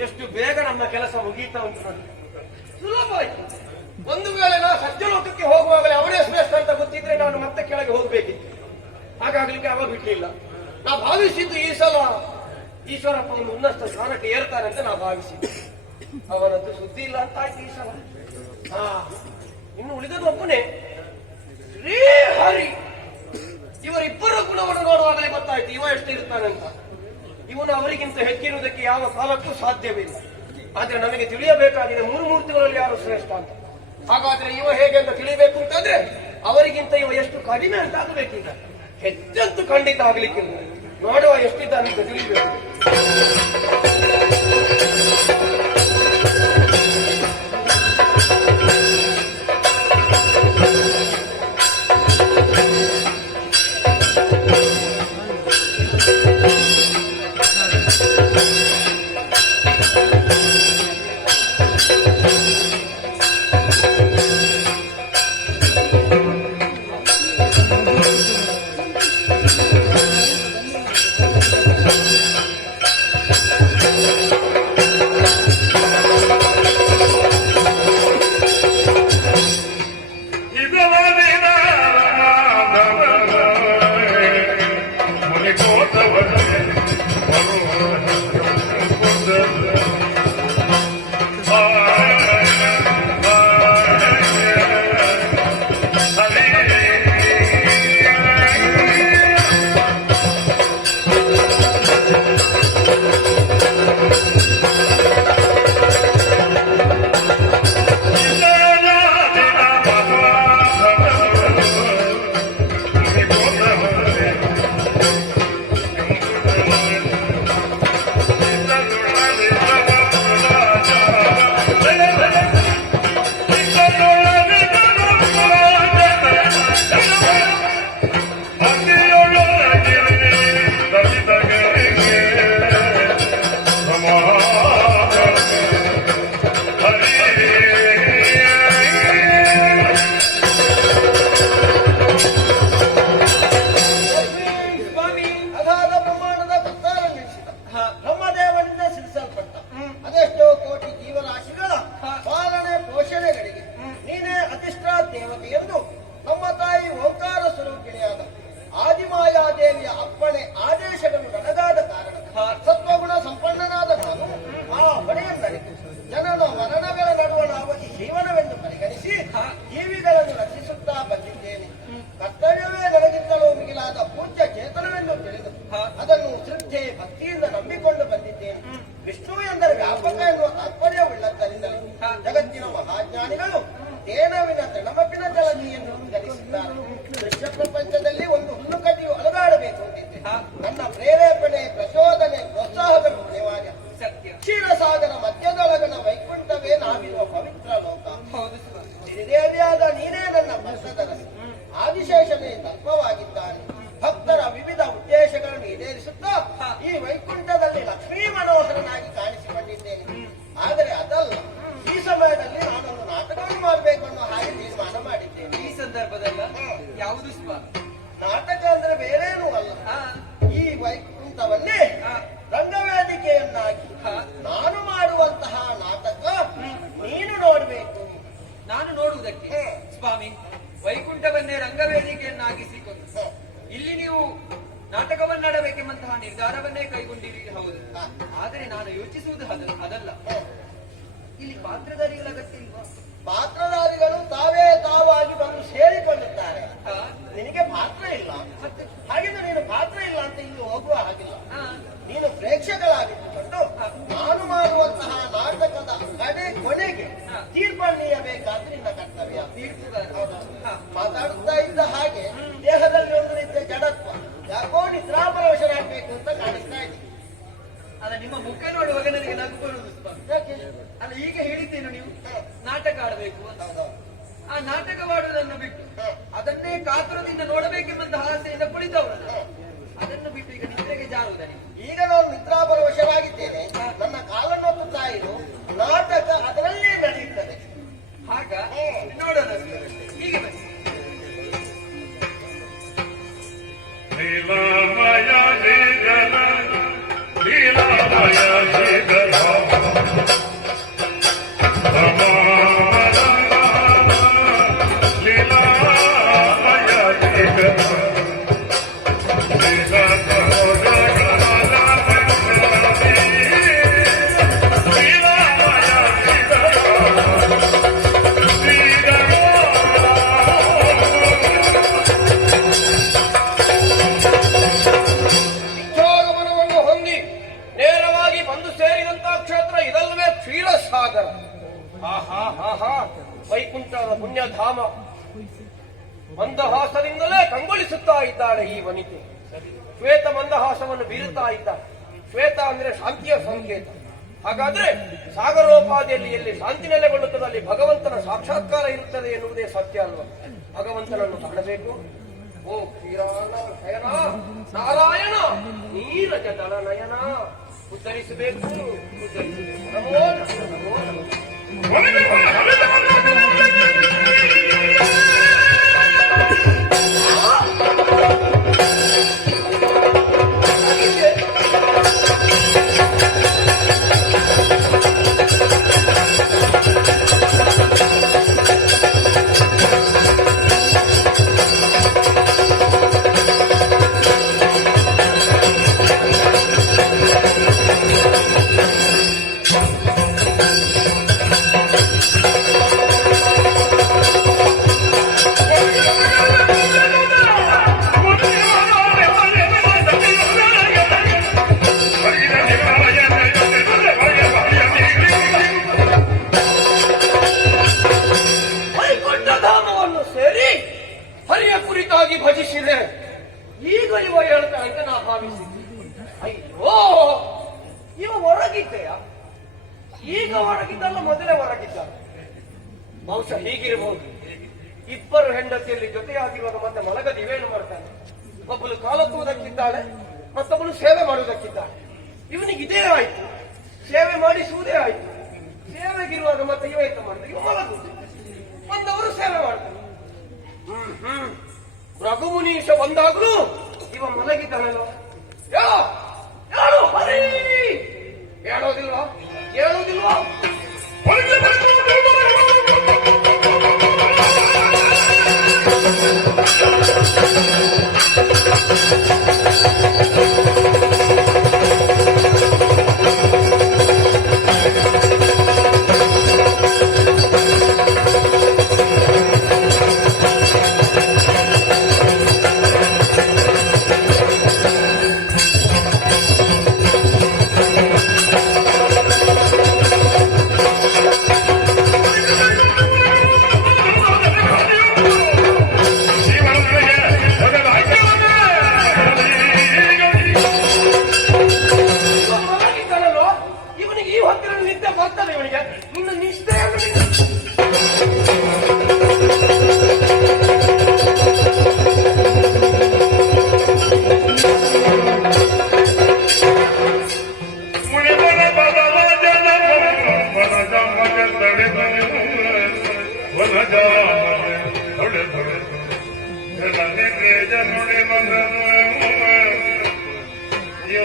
ಎಷ್ಟು ಬೇಗ ನಮ್ಮ ಕೆಲಸ ಮುಗೀತಾ ಉಂಟು ನೋಡಿ. ಸುಲಭ ಆಯ್ತು. ಒಂದು ವೇಳೆ ನಾ ಸತ್ಯಲೋಕಕ್ಕೆ ಹೋಗುವಾಗಲೇ ಅವರೇ ಶ್ರೇಷ್ಠ ಅಂತ ಗೊತ್ತಿದ್ರೆ ನಾನು ಮತ್ತೆ ಕೆಳಗೆ ಹೋಗ್ಬೇಕಿತ್ತು. ಹಾಗಾಗ್ಲಿಕ್ಕೆ ಅವ ಬಿಡ್ಲಿಲ್ಲ. ನಾ ಭಾವಿಸಿದ್ದು ಈ ಸಲ ಈಶ್ವರಪ್ಪ ಒಂದು ಉನ್ನತ ಸ್ಥಾನಕ್ಕೆ ಏರ್ತಾನೆ ಅಂತ ನಾ ಭಾವಿಸಿದ್ದೆ. ಅವನದ್ದು ಸುದ್ದಿ ಇಲ್ಲ ಅಂತ ಆಯ್ತು ಈ ಸಲ. ಇನ್ನು ಉಳಿದದ್ದು ಒಬ್ಬನೇ ಶ್ರೀಹರಿ. ಇವರಿಬ್ಬರ ಗುಣವನ್ನು ನೋಡುವಾಗಲೇ ಗೊತ್ತಾಯ್ತು ಇವ ಎಷ್ಟು ಇರ್ತಾನಂತ. ಇವನು ಅವರಿಗಿಂತ ಹೆಚ್ಚಿರುವುದಕ್ಕೆ ಯಾವ ಕಾಲಕ್ಕೂ ಸಾಧ್ಯವಿಲ್ಲ. ಆದ್ರೆ ನಮಗೆ ತಿಳಿಯಬೇಕಾಗಿದೆ ಮೂರು ಮೂರ್ತಿಗಳಲ್ಲಿ ಯಾರು ಶ್ರೇಷ್ಠ ಅಂತ. ಹಾಗಾದ್ರೆ ಇವ ಹೇಗೆ ಅಂತ ತಿಳಿಬೇಕು ಅಂತಂದ್ರೆ ಅವರಿಗಿಂತ ಇವ ಎಷ್ಟು ಕಡಿಮೆ ಅಂತ ಆಗಬೇಕೀಗ. ಹೆಚ್ಚಂತೂ ಖಂಡಿತ ಆಗ್ಲಿಕ್ಕಿಲ್ಲ. ನೋಡುವ ಎಷ್ಟಿದ್ದಾನೆ ಅಂತ ತಿಳಿಬೇಕು. ಯಾವುದು ನಾಟಕ ವೈಕುಂಠವನ್ನೇ ರಂಗವೇದಿಕೆಯನ್ನಾಗಿ ನಾನು ಮಾಡುವಂತಹ ನಾಟಕ ನೀನು ನೋಡಬೇಕು. ನಾನು ನೋಡುವುದಕ್ಕೆ ಸ್ವಾಮಿ ವೈಕುಂಠವನ್ನೇ ರಂಗವೇದಿಕೆಯನ್ನಾಗಿಸಿಕೊಂಡು ಇಲ್ಲಿ ನೀವು ನಾಟಕವನ್ನಾಡಬೇಕೆಂಬಂತಹ ನಿರ್ಧಾರವನ್ನೇ ಕೈಗೊಂಡಿರಿ, ಹೌದು. ಆದರೆ ನಾನು ಯೋಚಿಸುವುದು ಅದಲ್ಲ. ಇಲ್ಲಿ ಪಾತ್ರಧಾರಿಗಳ ಅಗತ್ಯ ಇಲ್ವಾ? ಪಾತ್ರಧಾರಿಗಳು ತಾವೇ ತಾವಾಗಿ ಬಂದು ಸೇರಿಕೊಳ್ಳುತ್ತಾರೆ. ನಿನಗೆ ಪಾತ್ರ ಇಲ್ಲ, ಹಾಗಿದ್ರೆ ನೀನು ಪಾತ್ರ ಇಲ್ಲ ಅಂತ ಇಲ್ಲಿ ಹೋಗುವ ಹಾಗಿಲ್ಲ. ನೀನು ಪ್ರೇಕ್ಷಕರಾಗಿಟ್ಟುಕೊಂಡು ನಾನು ಮಾಡುವಂತಹ ನಾಟಕದ ಕೊನೆಗೆ ತೀರ್ಪನ್ನೀಯಬೇಕಾದ್ರೆ ನಿನ್ನ ಕರ್ತವ್ಯ. ಮಾತಾಡುತ್ತಾ ಇದ್ದ ಹಾಗೆ ದೇಹದಲ್ಲಿ ಒಂದು ರೀತಿಯ ಜಡತ್ವ, ಯಾಕೋ ನಿದ್ರಾಪರವಶರಾಗಬೇಕು ಅಂತ ಕಾಣಿಸ್ತಾ ಇದೆ. ಅಲ್ಲ, ನಿಮ್ಮ ಮುಖ ನೋಡುವಾಗ ನನಗೆ ನಗು ಬರುವುದು ಸ್ವಾಮಿ. ಅಲ್ಲ, ಈಗ ಹೇಳಿದ್ದೇನು ನೀವು ನಾಟಕ ಆಡಬೇಕು ಅಂತ. ಆ ನಾಟಕವಾಡುವುದನ್ನು ಬಿಟ್ಟು ಅದನ್ನೇ ಕಾತುರದಿಂದ ನೋಡಬೇಕೆಂಬಂತಹ ಆಸೆಯಿಂದ ಕುಳಿತವರು ಅದನ್ನು ಬಿಟ್ಟು ಈಗ ನಿದ್ರೆಗೆ ಜಾರುವುದನಿ. ಈಗ ನಾನು ನಿದ್ರಾಪರವಶರಾಗಿದ್ದೇನೆ, ನನ್ನ ಕಾಲನ್ನು ಒತ್ತುತ್ತಾ ಇರು, ನಾಟಕ ಅದರಲ್ಲೇ ನಡೆಯುತ್ತದೆ. ಆಗ ನೋಡೋಣ. ಈಗ ಬನ್ನಿ. ಲೀಲಾಮಯ ಶ್ರೀಧರ ಲೀಲಾಮಯ ಶ್ರೀಧರ ಲೀಲಾಮಯ ಶ್ರೀಧರ ವೈಕುಂಠದ ಪುಣ್ಯಧಾಮ. ಮಂದಹಾಸದಿಂದಲೇ ಕಂಗೊಳಿಸುತ್ತಾ ಇದ್ದಾಳೆ ಈ ವನಿತೆ. ಶ್ವೇತ ಮಂದಹಾಸವನ್ನು ಬೀರುತ್ತಾ ಇದ್ದಾಳೆ. ಶ್ವೇತ ಅಂದ್ರೆ ಶಾಂತಿಯ ಸಂಕೇತ. ಹಾಗಾದ್ರೆ ಸಾಗರೋಪಾದಿಯಲ್ಲಿ ಎಲ್ಲಿ ಶಾಂತಿ ನೆಲೆಗೊಳ್ಳುತ್ತದೆ ಅಲ್ಲಿ ಭಗವಂತನ ಸಾಕ್ಷಾತ್ಕಾರ ಇರುತ್ತದೆ ಎನ್ನುವುದೇ ಸತ್ಯ ಅಲ್ವಾ? ಭಗವಂತನನ್ನು ಕಾಣಬೇಕು. ಓ ಶ್ರೀರಾಮ ನಾರಾಯಣ ನೀರಜ ದಳ ನಯನ ಉದ್ಧರಿಸಬೇಕು, ಉದ್ಧರಿಸಬೇಕು. ನಮೋ ನಮೋ ನಮೋ. ಭಜಿಸಿದೆ. ಈಗ ಇವ ಹೇಳ್ತಾ ಅಂತ ನಾ ಭಾವಿಸಿದ್ದೆ. ಅಯ್ಯೋ, ಇವ ಹೊರಗಿದ್ದೆಯ? ಈಗ ಹೊರಗಿದ್ದಲ್ಲ, ಮೊದಲೇ ಹೊರಗಿದ್ದ. ಬಹುಶಃ ಹೀಗಿರಬಹುದು. ಇಬ್ಬರು ಹೆಂಡತಿಯಲ್ಲಿ ಜೊತೆಯಾಗಿರುವಾಗ ಮತ್ತೆ ಮಲಗದ ಇವೇನು ಮಾಡ್ತಾನೆ? ಒಬ್ಬಳು ಕಾಲತ್ತುವುದಕ್ಕಿದ್ದಾಳೆ, ಮತ್ತೊಬ್ಬಳು ಸೇವೆ ಮಾಡುವುದಕ್ಕಿದ್ದಾಳೆ. ಇವನಿಗೆ ಇದೇ ಆಯ್ತು, ಸೇವೆ ಮಾಡಿಸುವುದೇ ಆಯ್ತು. ಸೇವೆಗಿರುವಾಗ ಮತ್ತೆ ಇವ ಎಂತ ಮಾಡ್ತಾರೆ? ಇವ ಮಲಗುವುದು, ಬಂದವರು ಸೇವೆ ಮಾಡ್ತಾರೆ. ರಘುಮುನೀಶ ಬಂದಾಗ್ಲೂ ಇವ ಮಲಗಿದ್ದಾನಲ್ಲ. ಹೇಳು ಹರಿ, ಹೇಳೋದಿಲ್ವಾ? ಹೇಳೋದಿಲ್ವಾ? You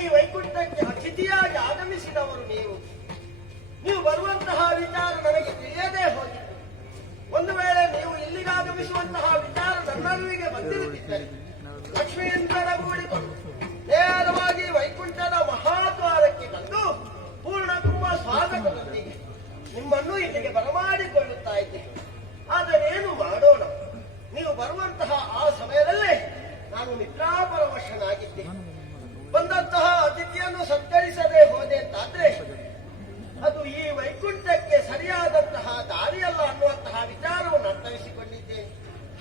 ಈ ವೈಕುಂಠಕ್ಕೆ ಅತಿಥಿಯಾಗಿ ಆಗಮಿಸಿದವರು ನೀವು ಬರುವಂತಹ ವಿಚಾರ ನನಗೆ ತಿಳಿಯದೇ ಹೋಗಿತ್ತು. ಒಂದು ವೇಳೆ ನೀವು ಇಲ್ಲಿಗೆ ಆಗಮಿಸುವಂತಹ ವಿಚಾರ ನನ್ನಲ್ಲಿಗೆ ಬಂದಿರುತ್ತಿದ್ದರೆ ಲಕ್ಷ್ಮಿಯಂತರ ಕೂಡಿಕೊಂಡು ನೇರವಾಗಿ ವೈಕುಂಠದ ಮಹಾದ್ವಾರಕ್ಕೆ ಬಂದು ಪೂರ್ಣಕುಂಭ ಸ್ವಾಗತದೊಂದಿಗೆ ನಿಮ್ಮನ್ನು ಇಲ್ಲಿಗೆ ಬರಮಾಡಿಕೊಳ್ಳುತ್ತಾ ಇದ್ದೇನೆ. ಆದರೆ ಏನು ಮಾಡೋಣ, ನೀವು ಬರುವಂತಹ ಆ ಸಮಯದಲ್ಲೇ ನಾನು ನಿದ್ರಾಪರವಶನಾಗಿದ್ದೆ. ಬಂದಂತಹ ಅತಿಥಿಯನ್ನು ಸತ್ಕರಿಸದೆ ಹೋದೆ ಅಂತಾದ್ರೆ ಅದು ಈ ವೈಕುಂಠಕ್ಕೆ ಸರಿಯಾದಂತಹ ದಾರಿಯಲ್ಲ ಅನ್ನುವಂತಹ ವಿಚಾರವನ್ನು ಅರ್ಥೈಸಿಕೊಂಡಿದ್ದೇನೆ.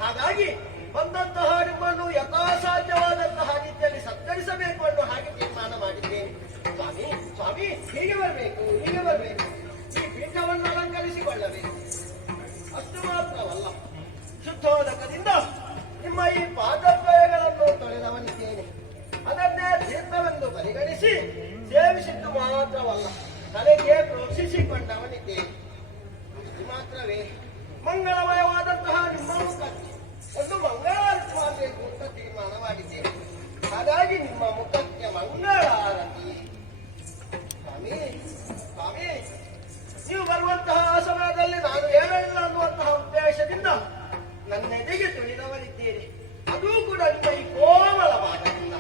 ಹಾಗಾಗಿ ಬಂದಂತಹ ನಿಮ್ಮನ್ನು ಯಥಾಸಾಧ್ಯವಾದಂತಹ ರೀತಿಯಲ್ಲಿ ಸತ್ಕರಿಸಬೇಕು ಅನ್ನೋ ಹಾಗೆ ತೀರ್ಮಾನ ಮಾಡಿದ್ದೇನೆ. ಸ್ವಾಮಿ ಹೀಗೆ ಬರಬೇಕು, ಈ ಪೀಠವನ್ನು ಅಲಂಕರಿಸಿಕೊಳ್ಳಬೇಕು. ಅಷ್ಟು ಮಾತ್ರವಲ್ಲ, ಶುದ್ಧೋದಕದಿಂದ ನಿಮ್ಮ ಈ ಪಾದದ್ವಯಗಳನ್ನು ತೊಳೆದವನಿದ್ದೇನೆ. ಅದನ್ನೇ ತೀರ್ಥವೆಂದು ಪರಿಗಣಿಸಿ ಸೇವಿಸಿದ್ದು ಮಾತ್ರವಲ್ಲ, ತಲೆಗೆ ಪ್ರೋಕ್ಷಿಸಿಕೊಂಡವನಿದ್ದೇನೆ. ಅಷ್ಟು ಮಾತ್ರವೇ, ಮಂಗಳಮಯವಾದಂತಹ ನಿಮ್ಮ ಮುಖಕ್ಕೆ ಒಂದು ಮಂಗಳಾರತಿ ಮಾಡಬೇಕು ಅಂತ ತೀರ್ಮಾನ ಮಾಡಿದ್ದೇನೆ. ಹಾಗಾಗಿ ನಿಮ್ಮ ಮುಖಕ್ಕೆ ಮಂಗಳಾರತಿ. ಸ್ವಾಮಿ, ನೀವು ಬರುವಂತಹ ಸಮಯದಲ್ಲಿ ನಾನು ಹೇಳಲಿಲ್ಲ ಅನ್ನುವಂತಹ ಉದ್ದೇಶದಿಂದ ನನ್ನೆದೆಗೆ ತುಳಿದವರಿದ್ದೇನೆ. ಅದೂ ಕೂಡ ನಿಮ್ಮ ಈ ಕೋಮಲ ಭಾಗದಿಂದ.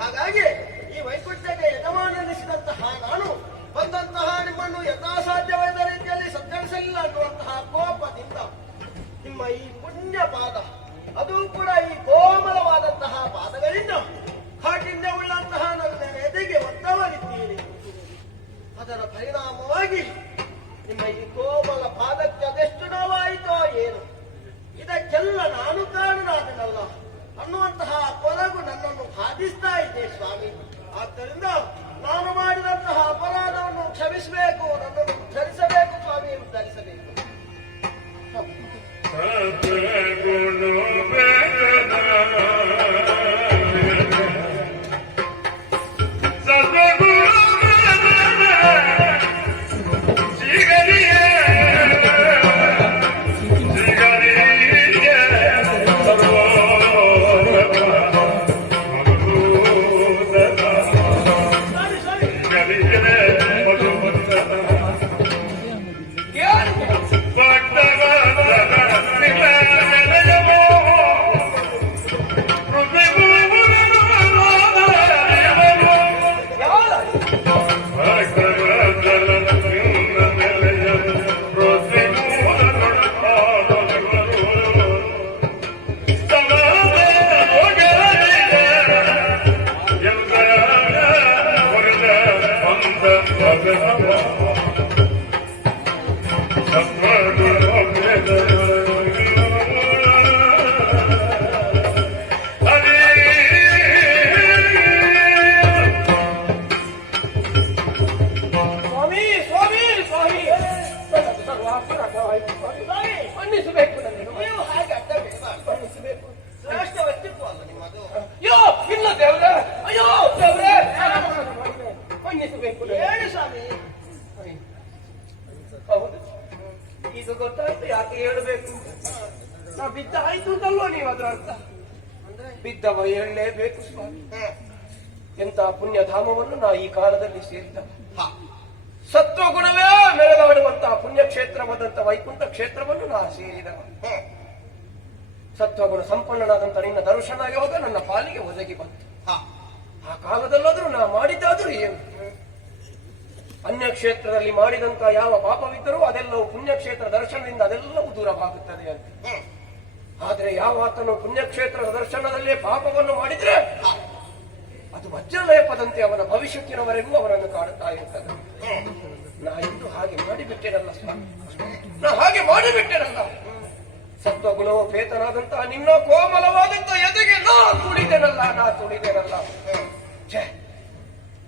ಹಾಗಾಗಿ ಈ ವೈಕುಂಠಕ್ಕೆ ಯಜಮಾನನಿಸಿದಂತಹ ನಾನು ಬಂದಂತಹ ನಿಮ್ಮನ್ನು ಯಥಾಸಾಧ್ಯವಾದ ರೀತಿಯಲ್ಲಿ ಸತ್ಕರಿಸಲಿಲ್ಲ ಅನ್ನುವಂತಹ ಕೋಪದಿಂದ ನಿಮ್ಮ ಈ ಪುಣ್ಯ ಪಾದ, ಅದು ಕೂಡ ಈ ಕೋಮಲವಾದಂತಹ ಪಾದಗಳಿಂದ ಕಾಠಿಣ್ಯವುಳ್ಳಂತಹ ನನ್ನ ಎದೆಗೆ ಒತ್ತವರಿದ್ದೀರಿ. ಅದರ ಪರಿಣಾಮವಾಗಿ ನಿಮ್ಮ ಈ ಕೋಮಲ ಪಾದಕ್ಕೆ ಅದೆಷ್ಟು ನೋವಾಯಿತೋ ಏನು, ಇದಕ್ಕೆಲ್ಲ ನಾನು ಕಾರಣನಾದನಲ್ಲ ಅನ್ನುವಂತಹ ಕೊರಗು ನನ್ನನ್ನು ಬಾಧಿಸ್ತಾ ಇದೆ ಸ್ವಾಮಿ. ಆದ್ದರಿಂದ ನಾನು ಮಾಡಿದಂತಹ ಅಪರಾಧವನ್ನು ಕ್ಷಮಿಸಬೇಕು, ನನ್ನನ್ನು ಉದ್ಧರಿಸಬೇಕು ಸ್ವಾಮಿ, ಉದ್ಧರಿಸಬೇಕು. ಮನ್ನಿಸಬೇಕು, ನೀವು ಹಾಗೆ ಅಡ್ಡ ಬಿಡಬಾರ್ದು. ಶ್ರೇಷ್ಠ ವ್ಯಕ್ತಿತ್ವ ಅಲ್ಲ ನಿಮ್ಮದು. ಇಲ್ಲ ದೇವರ ಇದು ಗೊತ್ತಾಯ್ತು ಯಾಕೆ ಹೇಳಬೇಕು. ನಾ ಬಿದ್ದ ಆಯ್ತು ಅಂತಲ್ವಾ ನೀವು ಅದರ ಅರ್ಥ. ಬಿದ್ದವ ಹೇಳಲೇಬೇಕು ಸ್ವಾಮಿ. ಎಂತ ಪುಣ್ಯಧಾಮವನ್ನು ನಾ ಈ ಕಾಲದಲ್ಲಿ ಸೇರಿದವ. ಸತ್ವಗುಣವೇ ಮೆರೆದಾಡುವಂತಹ ಪುಣ್ಯಕ್ಷೇತ್ರವಾದಂತ ವೈಕುಂಠ ಕ್ಷೇತ್ರವನ್ನು ನಾ ಸೇರಿದವ. ಸತ್ವಗುಣ ಸಂಪನ್ನನಾದಂತ ನಿನ್ನ ದರ್ಶನ ಯೋಗ ನನ್ನ ಪಾಲಿಗೆ ಒದಗಿ ಬಂತು. ಆ ಕಾಲದಲ್ಲಾದ್ರೂ ನಾ ಮಾಡಿದ್ದಾದ್ರೂ ಏನು, ಅನ್ಯ ಕ್ಷೇತ್ರದಲ್ಲಿ ಮಾಡಿದಂತ ಯಾವ ಪಾಪವಿದ್ದರೂ ಅದೆಲ್ಲವೂ ಪುಣ್ಯಕ್ಷೇತ್ರ ದರ್ಶನದಿಂದ ಅದೆಲ್ಲವೂ ದೂರವಾಗುತ್ತದೆ ಅಂತ. ಆದರೆ ಯಾವ ಆತನು ಪುಣ್ಯಕ್ಷೇತ್ರದ ದರ್ಶನದಲ್ಲೇ ಪಾಪವನ್ನು ಮಾಡಿದ್ರೆ ಅದು ವಜ್ರಲೇಪದಂತೆ ಅವನ ಭವಿಷ್ಯತ್ತಿನವರೆಗೂ ಅವನನ್ನು ಕಾಡುತ್ತಾ ಇರ್ತದೆ. ನಾ ಇಂದು ಹಾಗೆ ಮಾಡಿಬಿಟ್ಟೆನಲ್ಲ ಸ್ವಾಮಿ, ನಾ ಹಾಗೆ ಮಾಡಿಬಿಟ್ಟೆನಲ್ಲ. ಸತ್ವಗುಣೋಪೇತನಾದಂತಹ ನಿನ್ನ ಕೋಮಲವಾದಂತಹ ಎದೆಗೆ ನಾ ತುಳಿದೇನಲ್ಲ.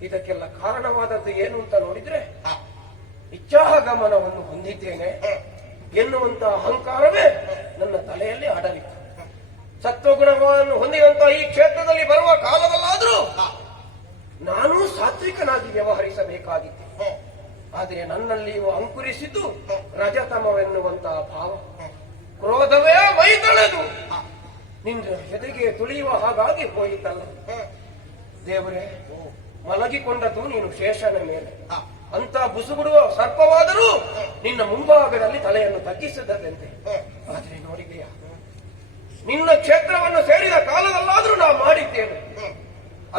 ಇದಕ್ಕೆಲ್ಲ ಕಾರಣವಾದದ್ದು ಏನು ಅಂತ ನೋಡಿದ್ರೆ ಇಚ್ಛಾಗಮನವನ್ನು ಹೊಂದಿದ್ದೇನೆ ಎನ್ನುವಂತಹ ಅಹಂಕಾರವೇ ನನ್ನ ತಲೆಯಲ್ಲಿ ಆಡಲಿಲ್ಲ. ಸತ್ವಗುಣವನ್ನು ಹೊಂದಿದಂತಹ ಈ ಕ್ಷೇತ್ರದಲ್ಲಿ ಬರುವ ಕಾಲದಲ್ಲಾದರೂ ನಾನು ಸಾತ್ವಿಕನಾಗಿ ವ್ಯವಹರಿಸಬೇಕಾಗಿತ್ತು. ಆದರೆ ನನ್ನಲ್ಲಿ ಅಂಕುರಿಸಿದ್ದು ರಜತಮವೆನ್ನುವಂತಹ ಭಾವ. ಕ್ರೋಧವೇ ಮೈತಳೆದು ನಿನ್ನ ಎದೆಗೆ ತುಳಿಯುವ ಹಾಗಾಗಿ ಹೋಯಿತಲ್ಲ. ದೇವರೇ, ಮಲಗಿಕೊಂಡದ್ದು ನೀನು ಶೇಷನ ಮೇಲೆ. ಅಂತ ಬುಸುಗುಡುವ ಸರ್ಪವಾದರೂ ನಿನ್ನ ಮುಂಭಾಗದಲ್ಲಿ ತಲೆಯನ್ನು ತಗ್ಗಿಸಿದಂತೆ. ಆದರೆ ನೋಡಿದೆಯಾ, ನಿನ್ನ ಕ್ಷೇತ್ರವನ್ನು ಸೇರಿದ ಕಾಲದಲ್ಲಾದ್ರೂ ನಾ ಮಾಡಿದ್ದೇನೆ.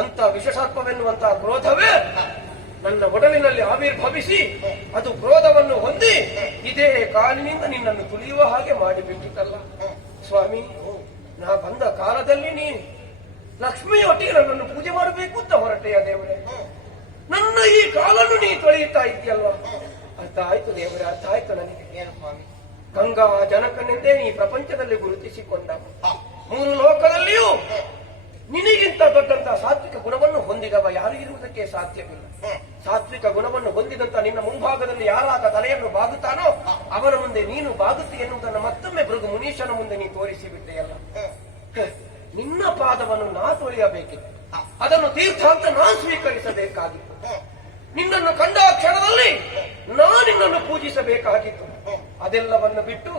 ಅಂತ ವಿಷಸರ್ಪವೆನ್ನುವಂತಹ ಕ್ರೋಧವೇ ನನ್ನ ಒಡಲಿನಲ್ಲಿ ಆವಿರ್ಭವಿಸಿ ಅದು ಕ್ರೋಧವನ್ನು ಹೊಂದಿ ಇದೇ ಕಾಲಿನಿಂದ ನಿನ್ನನ್ನು ತುಳಿಯುವ ಹಾಗೆ ಮಾಡಿಬಿಟ್ಟಿತಲ್ಲ ಸ್ವಾಮಿ. ನಾ ಬಂದ ಕಾಲದಲ್ಲಿ ನೀನು ಲಕ್ಷ್ಮಿಯೊಟ್ಟಿಗೆ ನನ್ನನ್ನು ಪೂಜೆ ಮಾಡಬೇಕು ಅಂತ ಹೊರಟೆಯ ದೇವರೇ. ನನ್ನ ಈ ಕಾಲನ್ನು ನೀ ತೊಳೆಯುತ್ತಾ ಇದ್ದೀಯಲ್ವಾ? ಅರ್ಥ ಆಯ್ತು ದೇವರೇ, ಅರ್ಥ ಆಯ್ತು ನನಗೆ. ಏನು ಸ್ವಾಮಿ, ಗಂಗಾ ಜನಕನೆಂದೇ ನೀ ಪ್ರಪಂಚದಲ್ಲಿ ಗುರುತಿಸಿಕೊಂಡ. ಮೂರು ಲೋಕದಲ್ಲಿಯೂ ನಿನಗಿಂತ ದೊಡ್ಡಂತಹ ಸಾತ್ವಿಕ ಗುಣವನ್ನು ಹೊಂದಿದವ ಯಾರು ಇರುವುದಕ್ಕೆ ಸಾಧ್ಯವಿಲ್ಲ. ಸಾತ್ವಿಕ ಗುಣವನ್ನು ಹೊಂದಿದಂತ ನಿನ್ನ ಮುಂಭಾಗದಲ್ಲಿ ಯಾರಾದ ತಲೆಯನ್ನು ಬಾಗುತ್ತಾನೋ ಅವನ ಮುಂದೆ ನೀನು ಬಾಗುತ್ತಿ ಎನ್ನುವುದನ್ನು ಮತ್ತೊಮ್ಮೆ ಭೃಗು ಮುನೀಶನ ಮುಂದೆ ನೀ ತೋರಿಸಿಬಿಟ್ಟೆಯಲ್ಲ. ನಿನ್ನ ಪಾದವನ್ನು ನಾ ತೊಳೆಯಬೇಕಿತ್ತು, ಅದನ್ನು ತೀರ್ಥ ಅಂತ ನಾ ಸ್ವೀಕರಿಸಬೇಕಾಗಿತ್ತು. ನಿನ್ನನ್ನು ಕಂಡ ಕ್ಷಣದಲ್ಲಿ ನಿನ್ನನ್ನು ಪೂಜಿಸಬೇಕಾಗಿತ್ತು. ಅದೆಲ್ಲವನ್ನು ಬಿಟ್ಟು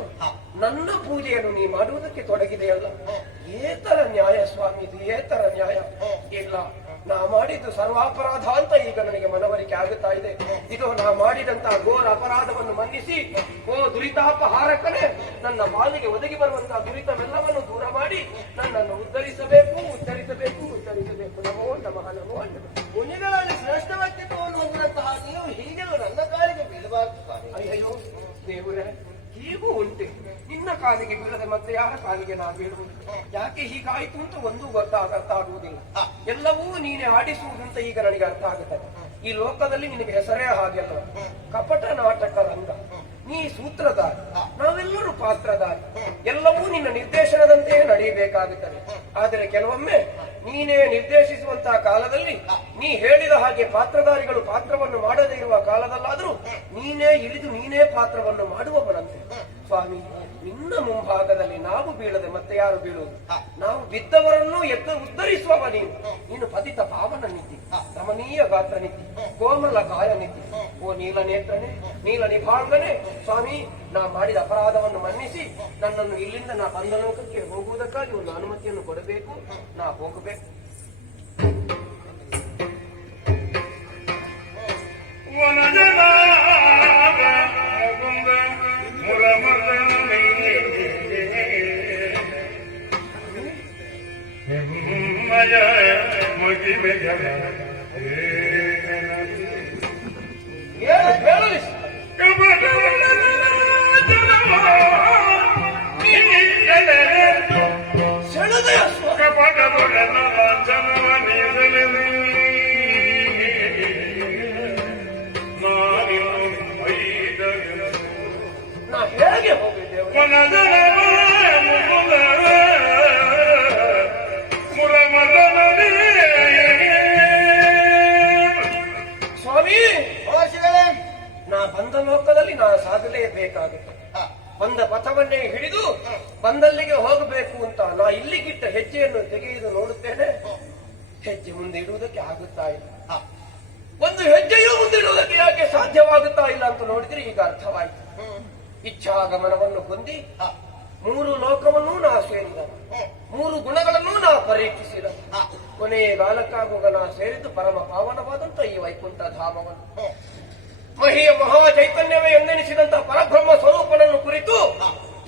ನನ್ನ ಪೂಜೆಯನ್ನು ನೀ ಮಾಡುವುದಕ್ಕೆ ತೊಡಗಿದೆಯಲ್ಲ. ಏತರ ನ್ಯಾಯ ಸ್ವಾಮಿ, ಇದು ಏತರ ನ್ಯಾಯ ಇಲ್ಲ. ನಾ ಮಾಡಿದ್ದು ಸರ್ವಾಪರಾಧ ಅಂತ ಈಗ ನನಗೆ ಮನವರಿಕೆ ಆಗುತ್ತಾ ಇದೆ. ಇದು ನಾ ಮಾಡಿದಂತಹ ಘೋರ ಅಪರಾಧವನ್ನು ಮನ್ನಿಸಿ, ಓ ದುರಿತಾಪಹಾರಕನೇ, ನನ್ನ ಪಾಲಿಗೆ ಒದಗಿ ಬರುವಂತಹ ದುರಿತವೆಲ್ಲವನ್ನು ದೂರ ಮಾಡಿ ನನ್ನನ್ನು ಉದ್ಧರಿಸಬೇಕು. ನಮೋ ನಮಃ, ನಮೋ ನಮಃ. ಮುನಿಗಳಲ್ಲಿ ಶ್ರೇಷ್ಠ ವ್ಯಕ್ತಿತ್ವವನ್ನು ಹೊಂದಿದಂತಹ ನೀವು ಹೀಗೆಲ್ಲ ನನ್ನ ಕಾಲಿಗೆ ಬೀಳಬಾರದು ಸ್ವಾಮಿ. ಅಯ್ಯೋ ದೇವರೇ, ಹೀಗೂ ಉಂಟೆ. ನಿನ್ನ ಕಾಲಿಗೆ ಬೀಳದೆ ಮತ್ತೆ ಯಾರ ಕಾಲಿಗೆ ನಾ ಬೀಳುವುದು? ಯಾಕೆ ಹೀಗಾಯ್ತು ಅಂತ ಒಂದು ಅರ್ಥ ಆಗುವುದಿಲ್ಲ. ಎಲ್ಲವೂ ನೀನೆ ಆಡಿಸುವುದಂತ ಈಗ ನನಗೆ ಅರ್ಥ ಆಗುತ್ತದೆ. ಈ ಲೋಕದಲ್ಲಿ ನಿನಗೆ ಹೆಸರೇ ಹಾಗೆಲ್ಲ. ಕಪಟ ನಾಟಕ ರಂಗ, ನೀ ಸೂತ್ರಧಾರಿ, ನಾವೆಲ್ಲರೂ ಪಾತ್ರಧಾರಿ. ಎಲ್ಲವೂ ನಿನ್ನ ನಿರ್ದೇಶನದಂತೆಯೇ ನಡೆಯಬೇಕಾಗುತ್ತದೆ. ಆದರೆ ಕೆಲವೊಮ್ಮೆ ನೀನೇ ನಿರ್ದೇಶಿಸುವಂತಹ ಕಾಲದಲ್ಲಿ ನೀ ಹೇಳಿದ ಹಾಗೆ ಪಾತ್ರಧಾರಿಗಳು ಪಾತ್ರವನ್ನು ಮಾಡದೇ ಇರುವ ಕಾಲದಲ್ಲಾದರೂ ನೀನೇ ಇಳಿದು ನೀನೇ ಪಾತ್ರವನ್ನು ಮಾಡುವವನಂತೆ. ಸ್ವಾಮಿ, ನಿನ್ನ ಮುಂಭಾಗದಲ್ಲಿ ನಾವು ಬೀಳದೆ ಮತ್ತೆ ಯಾರು ಬೀಳುವುದು? ನಾವು ಬಿದ್ದವರನ್ನು ಉದ್ಧರಿಸುವವ ನೀನು ಪತಿತ ಪಾವನ ನಿಧಿ, ರಮಣೀಯ ಗಾತ್ರ ನಿಧಿ, ಕೋಮಲ ಕಾಯ ನಿಧಿ. ಓ ನೀಲ ನೇತ್ರನೇ, ನೀಲ ನಿಭಾಂಗನೆ ಸ್ವಾಮಿ, ನಾ ಮಾಡಿದ ಅಪರಾಧವನ್ನು ಮನ್ನಿಸಿ ನನ್ನನ್ನು ಇಲ್ಲಿಂದ ನಾ ಬಂದ ಲೋಕಕ್ಕೆ ಹೋಗುವುದಕ್ಕಾಗಿ ಒಂದು ಅನುಮತಿಯನ್ನು ಕೊಡಬೇಕು. ನಾ ಹೋಗಬೇಕು. ಹೇಳಲಿ ಸೆಳೆದೆಯ ನಾ ಹೇಗೆ ಹೋಗಿದ್ದೇವೆ? ಸ್ವಾಮಿ, ನಾ ಬಂದ ಲೋಕದಲ್ಲಿ ನಾ ಸಾಗಲೇಬೇಕಾಗುತ್ತೆ. ಬಂದ ಪಥವನ್ನೇ ಹಿಡಿದು ಬಂದಲ್ಲಿಗೆ ಹೋಗಬೇಕು ಅಂತ ನಾ ಇಲ್ಲಿಗಿಟ್ಟ ಹೆಜ್ಜೆಯನ್ನು ತೆಗೆಯುವುದು ನೋಡುತ್ತೇನೆ. ಹೆಜ್ಜೆ ಮುಂದೆ ಇಡುವುದಕ್ಕೆ ಆಗುತ್ತಾ ಇಲ್ಲ. ಒಂದು ಹೆಜ್ಜೆಯೂ ಮುಂದೆ ಇಡುವುದಕ್ಕೆ ಯಾಕೆ ಸಾಧ್ಯವಾಗುತ್ತಾ ಇಲ್ಲ ಅಂತ ನೋಡಿದ್ರೆ ಈಗ ಅರ್ಥವಾಯಿತು. ಇಚ್ಛಾಗಮನವನ್ನು ಹೊಂದಿ 3 ಲೋಕವನ್ನೂ ನಾ ಸೇರಿದ 3 ಗುಣಗಳನ್ನೂ ನಾ ಪರೀಕ್ಷಿಸಿದ ಕೊನೆಯ ಕಾಲಕ್ಕಾಗುವಾಗ ನಾ ಸೇರಿದ್ದು ಪರಮ ಪಾವನವಾದಂತ ಈ ವೈಕುಂಠ ಧಾಮವನ್ನು ಮಹಿಯ ಮಹಾ ಚೈತನ್ಯವೇ ಎಂದೆನಿಸಿದಂತಹ ಪರಬ್ರಹ್ಮ ಸ್ವರೂಪನನ್ನು ಕುರಿತು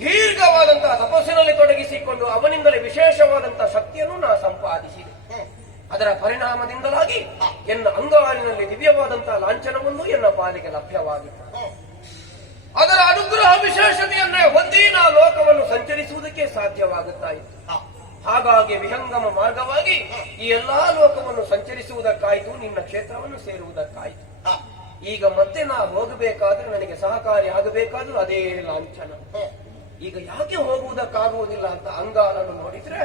ದೀರ್ಘವಾದಂತಹ ತಪಸ್ಸಿನಲ್ಲಿ ತೊಡಗಿಸಿಕೊಂಡು ಅವನಿಂದಲೇ ವಿಶೇಷವಾದಂತಹ ಶಕ್ತಿಯನ್ನು ನಾ ಸಂಪಾದಿಸಿದೆ. ಅದರ ಪರಿಣಾಮದಿಂದಲಾಗಿ ಎನ್ನ ಅಂಗಾಲಿನಲ್ಲಿ ದಿವ್ಯವಾದಂತಹ ಲಾಂಛನವನ್ನು ಎನ್ನ ಪಾಲಿಗೆ ಲಭ್ಯವಾಗಿತ್ತು. ಅದರ ಅನುಗ್ರಹ ವಿಶೇಷತೆಯನ್ನೇ ಹೊಂದಿ ನಾ ಲೋಕವನ್ನು ಸಂಚರಿಸುವುದಕ್ಕೆ ಸಾಧ್ಯವಾಗುತ್ತಾ ಇತ್ತು. ಹಾಗಾಗಿ ವಿಹಂಗಮ ಮಾರ್ಗವಾಗಿ ಈ ಎಲ್ಲಾ ಲೋಕವನ್ನು ಸಂಚರಿಸುವುದಕ್ಕಾಯಿತು, ನಿನ್ನ ಕ್ಷೇತ್ರವನ್ನು ಸೇರುವುದಕ್ಕಾಯಿತು. ಈಗ ಮತ್ತೆ ನಾ ಹೋಗಬೇಕಾದ್ರೆ ನನಗೆ ಸಹಕಾರಿ ಆಗಬೇಕಾದ್ರೂ ಅದೇ ಲಾಂಛನ. ಈಗ ಯಾಕೆ ಹೋಗುವುದಕ್ಕಾಗುವುದಿಲ್ಲ ಅಂತ ಅಂಗಾಲನ್ನು ನೋಡಿದ್ರೆ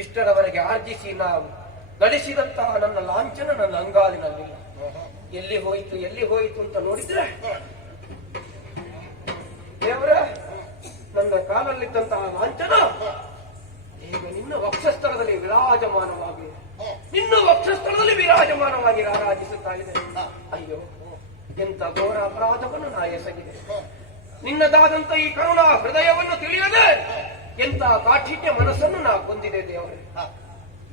ಇಷ್ಟರವರೆಗೆ ಆರ್ಜಿಸಿ ನಾವು ಗಳಿಸಿದಂತಹ ನನ್ನ ಲಾಂಛನ ನನ್ನ ಅಂಗಾಲಿನಲ್ಲಿಲ್ಲ. ಎಲ್ಲಿ ಹೋಯಿತು ಅಂತ ನೋಡಿದ್ರೆ ದೇವರ ನನ್ನ ಕಾಲಲ್ಲಿದ್ದಂತಹ ಲಾಂಛನ ಈಗ ನಿನ್ನ ವಕ್ಷಸ್ಥಳದಲ್ಲಿ ವಿರಾಜಮಾನವಾಗಿದೆ. ನಿನ್ನ ವಕ್ಷಸ್ಥಳದಲ್ಲಿ ವಿರಾಜಮಾನವಾಗಿ ಆರಾಧಿಸುತ್ತಾ ಇದೆ. ಅಯ್ಯೋ, ಎಂತ ಘೋರ ಅಪರಾಧವನ್ನು ನಾ ಎಸಗಿದೆ. ನಿನ್ನದಾದಂತ ಈ ಕರುಣಾ ಹೃದಯವನ್ನು ತಿಳಿಯದೆ ಎಂತ ಕಾಠಿಣ್ಯ ಮನಸ್ಸನ್ನು ನಾ ಕೊಂದಿದೆ ದೇವರೇ.